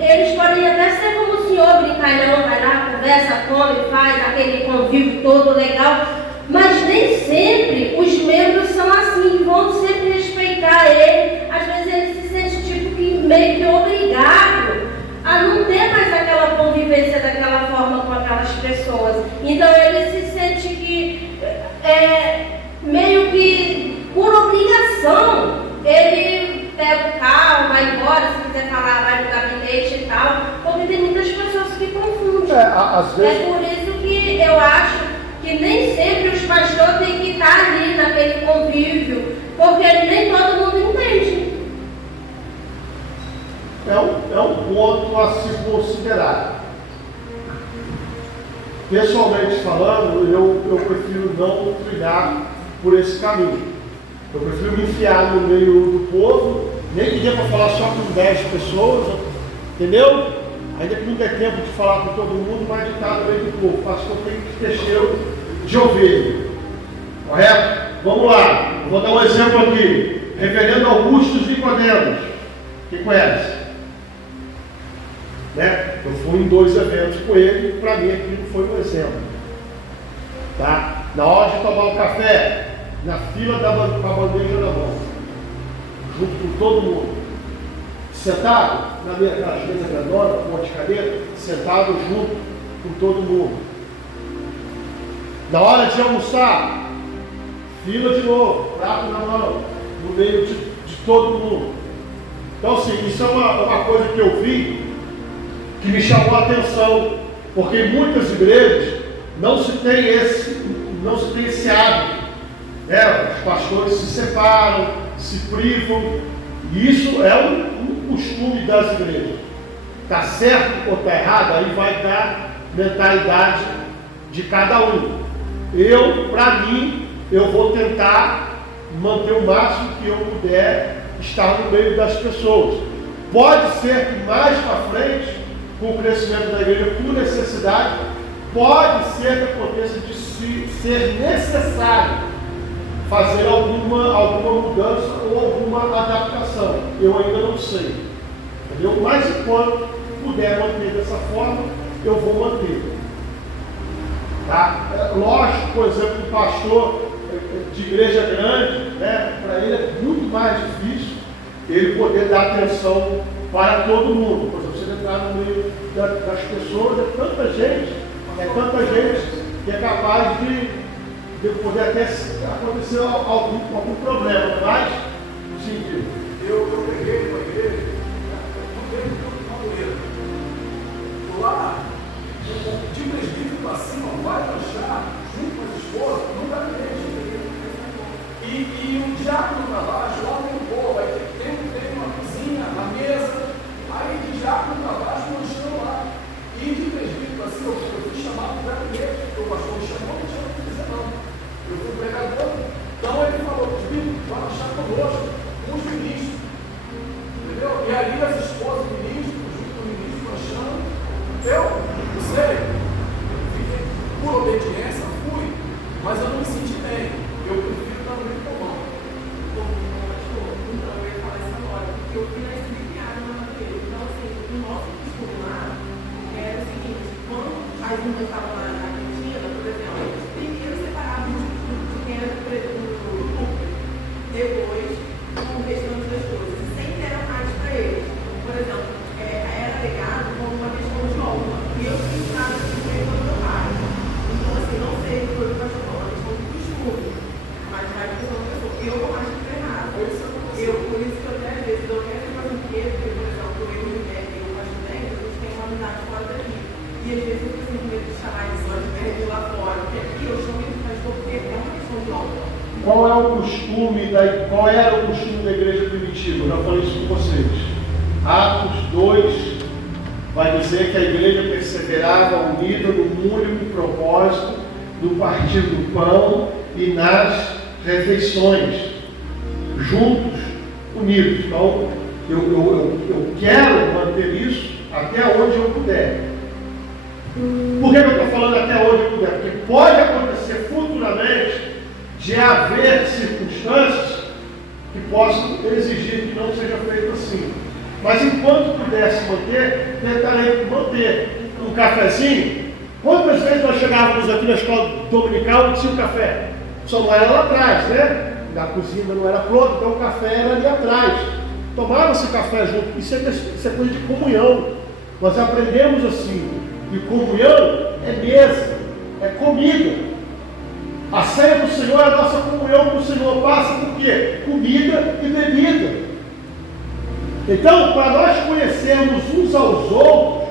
eles podem até ser como o senhor, brincalhão, vai lá, conversa, come, faz aquele convívio todo legal, mas nem sempre os membros são assim, vão sempre respeitar ele. Às vezes ele se sente tipo que meio que obrigado a não ter mais aquela convivência daquela forma com aquelas pessoas. Então ele se sente que meio que por obrigação ele pega o carro, vai embora, se quiser falar, vai no gabinete e tal, porque tem muitas pessoas que confundem. Às vezes... É por isso que eu acho que nem sempre os pastores têm que estar ali naquele convívio, porque nem todo mundo entende. ponto a se considerar. Pessoalmente falando, eu prefiro não trilhar por esse caminho. Eu prefiro me enfiar no meio do povo, nem que dê para falar só com 10 pessoas, entendeu? Ainda que não dê tempo de falar com todo mundo, mas de estar no meio do povo. Pastor tem que ter cheiro de ovelha. Correto? Vamos lá. Eu vou dar um exemplo aqui. Reverendo Augusto Nicodemos. Quem conhece? Né? Eu fui em 2 eventos com ele, para mim aquilo foi um exemplo. Tá? Na hora de tomar o café, na fila com a bandeja na mão, junto com todo mundo. Sentado, na minha mesa grandona, com um monte de cadeira, sentado junto com todo mundo. Na hora de almoçar, fila de novo, prato na mão, no meio de todo mundo. Então, assim, isso é uma coisa que eu vi, que me chamou a atenção, porque em muitas igrejas não se tem esse hábito. Os pastores se separam, se privam, e isso é um costume das igrejas. Está certo ou está errado, aí vai dar mentalidade de cada um. Para mim, eu vou tentar manter o máximo que eu puder estar no meio das pessoas. Pode ser que mais para frente, com o crescimento da igreja, por necessidade, pode ser que aconteça de ser necessário fazer alguma mudança ou alguma adaptação. Eu ainda não sei. Entendeu? Mas enquanto puder manter dessa forma, eu vou manter. Tá? Lógico, por exemplo, um pastor de igreja grande, né, para ele é muito mais difícil ele poder dar atenção para todo mundo. Por exemplo, você entrar no meio das pessoas, é tanta gente que é capaz de poder até acontecer algum problema, mas sim. Eu peguei uma igreja, não teve uma mulher. Lá, de presbítero para cima, vai lanchar junto com as esposas, não dá igreja. E o diácono para baixo, lá tem um povo, aí tem uma cozinha, uma mesa, aí de diácono para baixo, lanchando lá. E de presbítero para cima, eu fui chamado para igreja, o pastor me chamou, não tinha o que dizer não. Eu fui pregador, então ele falou, presbítero, vai lanchar conosco, com os ministros. Entendeu? E ali as esposas do ministro, junto com o ministro, lanchando. Eu sei, fiquei por obediência, fui, mas eu não me senti bem. Eu prefiro estar no meio do povão. Então, eu ia falar isso agora, porque eu fui na estripiada na natureza. Então, assim, o nosso costume lá era o seguinte: quando as irmãs estavam lá na cantina, por exemplo, eles primeiro separavam de quem era do grupo, depois com o restante das coisas, e sempre eram mais para eles. Por exemplo, era legado como uma questão de honra. E eu fui ensinada assim pelo meu pai. Então, assim, não sei o que foi o pastor falando, a questão do costume. Mas vai que eu não acho que é errado. Por isso que eu até às vezes eu quero fazer um quê, porque, por exemplo, eu e o Guilherme e o pastor Neto, a gente tem uma amizade fora daqui. E às vezes eu fico assim com medo de chamar eles lá de perto lá fora, porque aqui eu chamo ele de pastor porque é uma questão de honra. Qual era o costume da igreja primitiva? Eu já falei isso com vocês. Atos 2 vai dizer que a igreja perseverava unida num único propósito, no partir do pão e nas refeições, juntos, unidos. Então, eu quero manter isso até onde eu puder. Por que eu estou falando até onde eu puder? Porque pode acontecer futuramente de haver circunstâncias que possam exigir que não seja feito assim. Mas enquanto pudesse manter, tentarei manter um cafezinho. Quantas vezes nós chegávamos aqui na escola dominical e tinha um café? Só não era lá atrás, né? A cozinha não era pronta, então o café era ali atrás. Tomava-se café junto. Isso é coisa de comunhão. Nós aprendemos assim. E comunhão é mesa, é comida. A ceia do Senhor é a nossa comunhão com o Senhor. Passa por quê? Comida e bebida. Então, para nós conhecermos uns aos outros,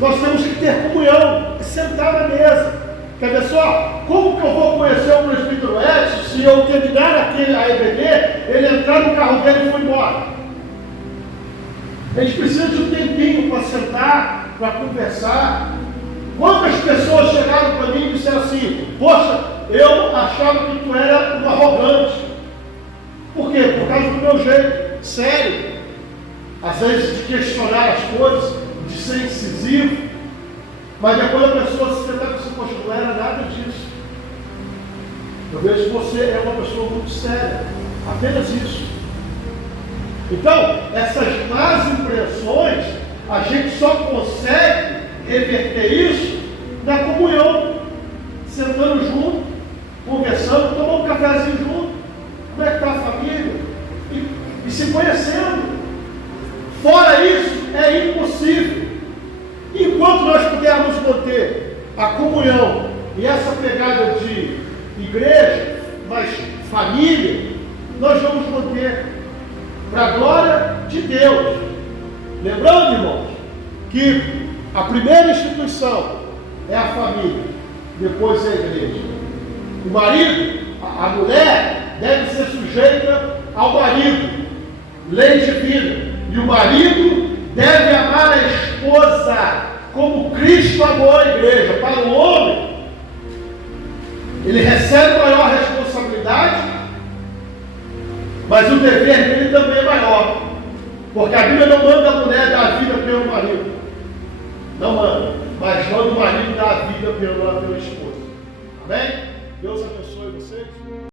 nós temos que ter comunhão, sentar na mesa. Quer ver só? Como que eu vou conhecer o presbítero Edson se eu terminar a EBD, ele entrar no carro dele e for embora? A gente precisa de um tempinho para sentar, para conversar. Quantas pessoas chegaram para mim e disseram assim: poxa, eu achava que tu era um arrogante. Por quê? Por causa do meu jeito sério, às vezes de questionar as coisas, de ser incisivo. Mas depois a pessoa se sentar e dizer assim: poxa, não era nada disso. Eu vejo que você é uma pessoa muito séria. Apenas isso. Então, essas más impressões, a gente só consegue reverter isso na comunhão, sentando junto, conversando, tomando um cafezinho junto. Como é que está a família? E se conhecendo. Fora isso, é impossível. Enquanto nós pudermos manter a comunhão e essa pegada de igreja, mas família, nós vamos manter para a glória de Deus. Lembrando, irmãos, que a primeira instituição é a família, depois é a igreja. O marido, a mulher, deve ser sujeita ao marido, lei divina. E o marido deve amar a esposa como Cristo amou a igreja. Para o homem, ele recebe maior responsabilidade, mas o dever dele também é maior. Porque a Bíblia não manda a mulher dar a vida pelo marido. Não manda. Mas manda o marido dar a vida pela esposa. Amém? Deus abençoe vocês.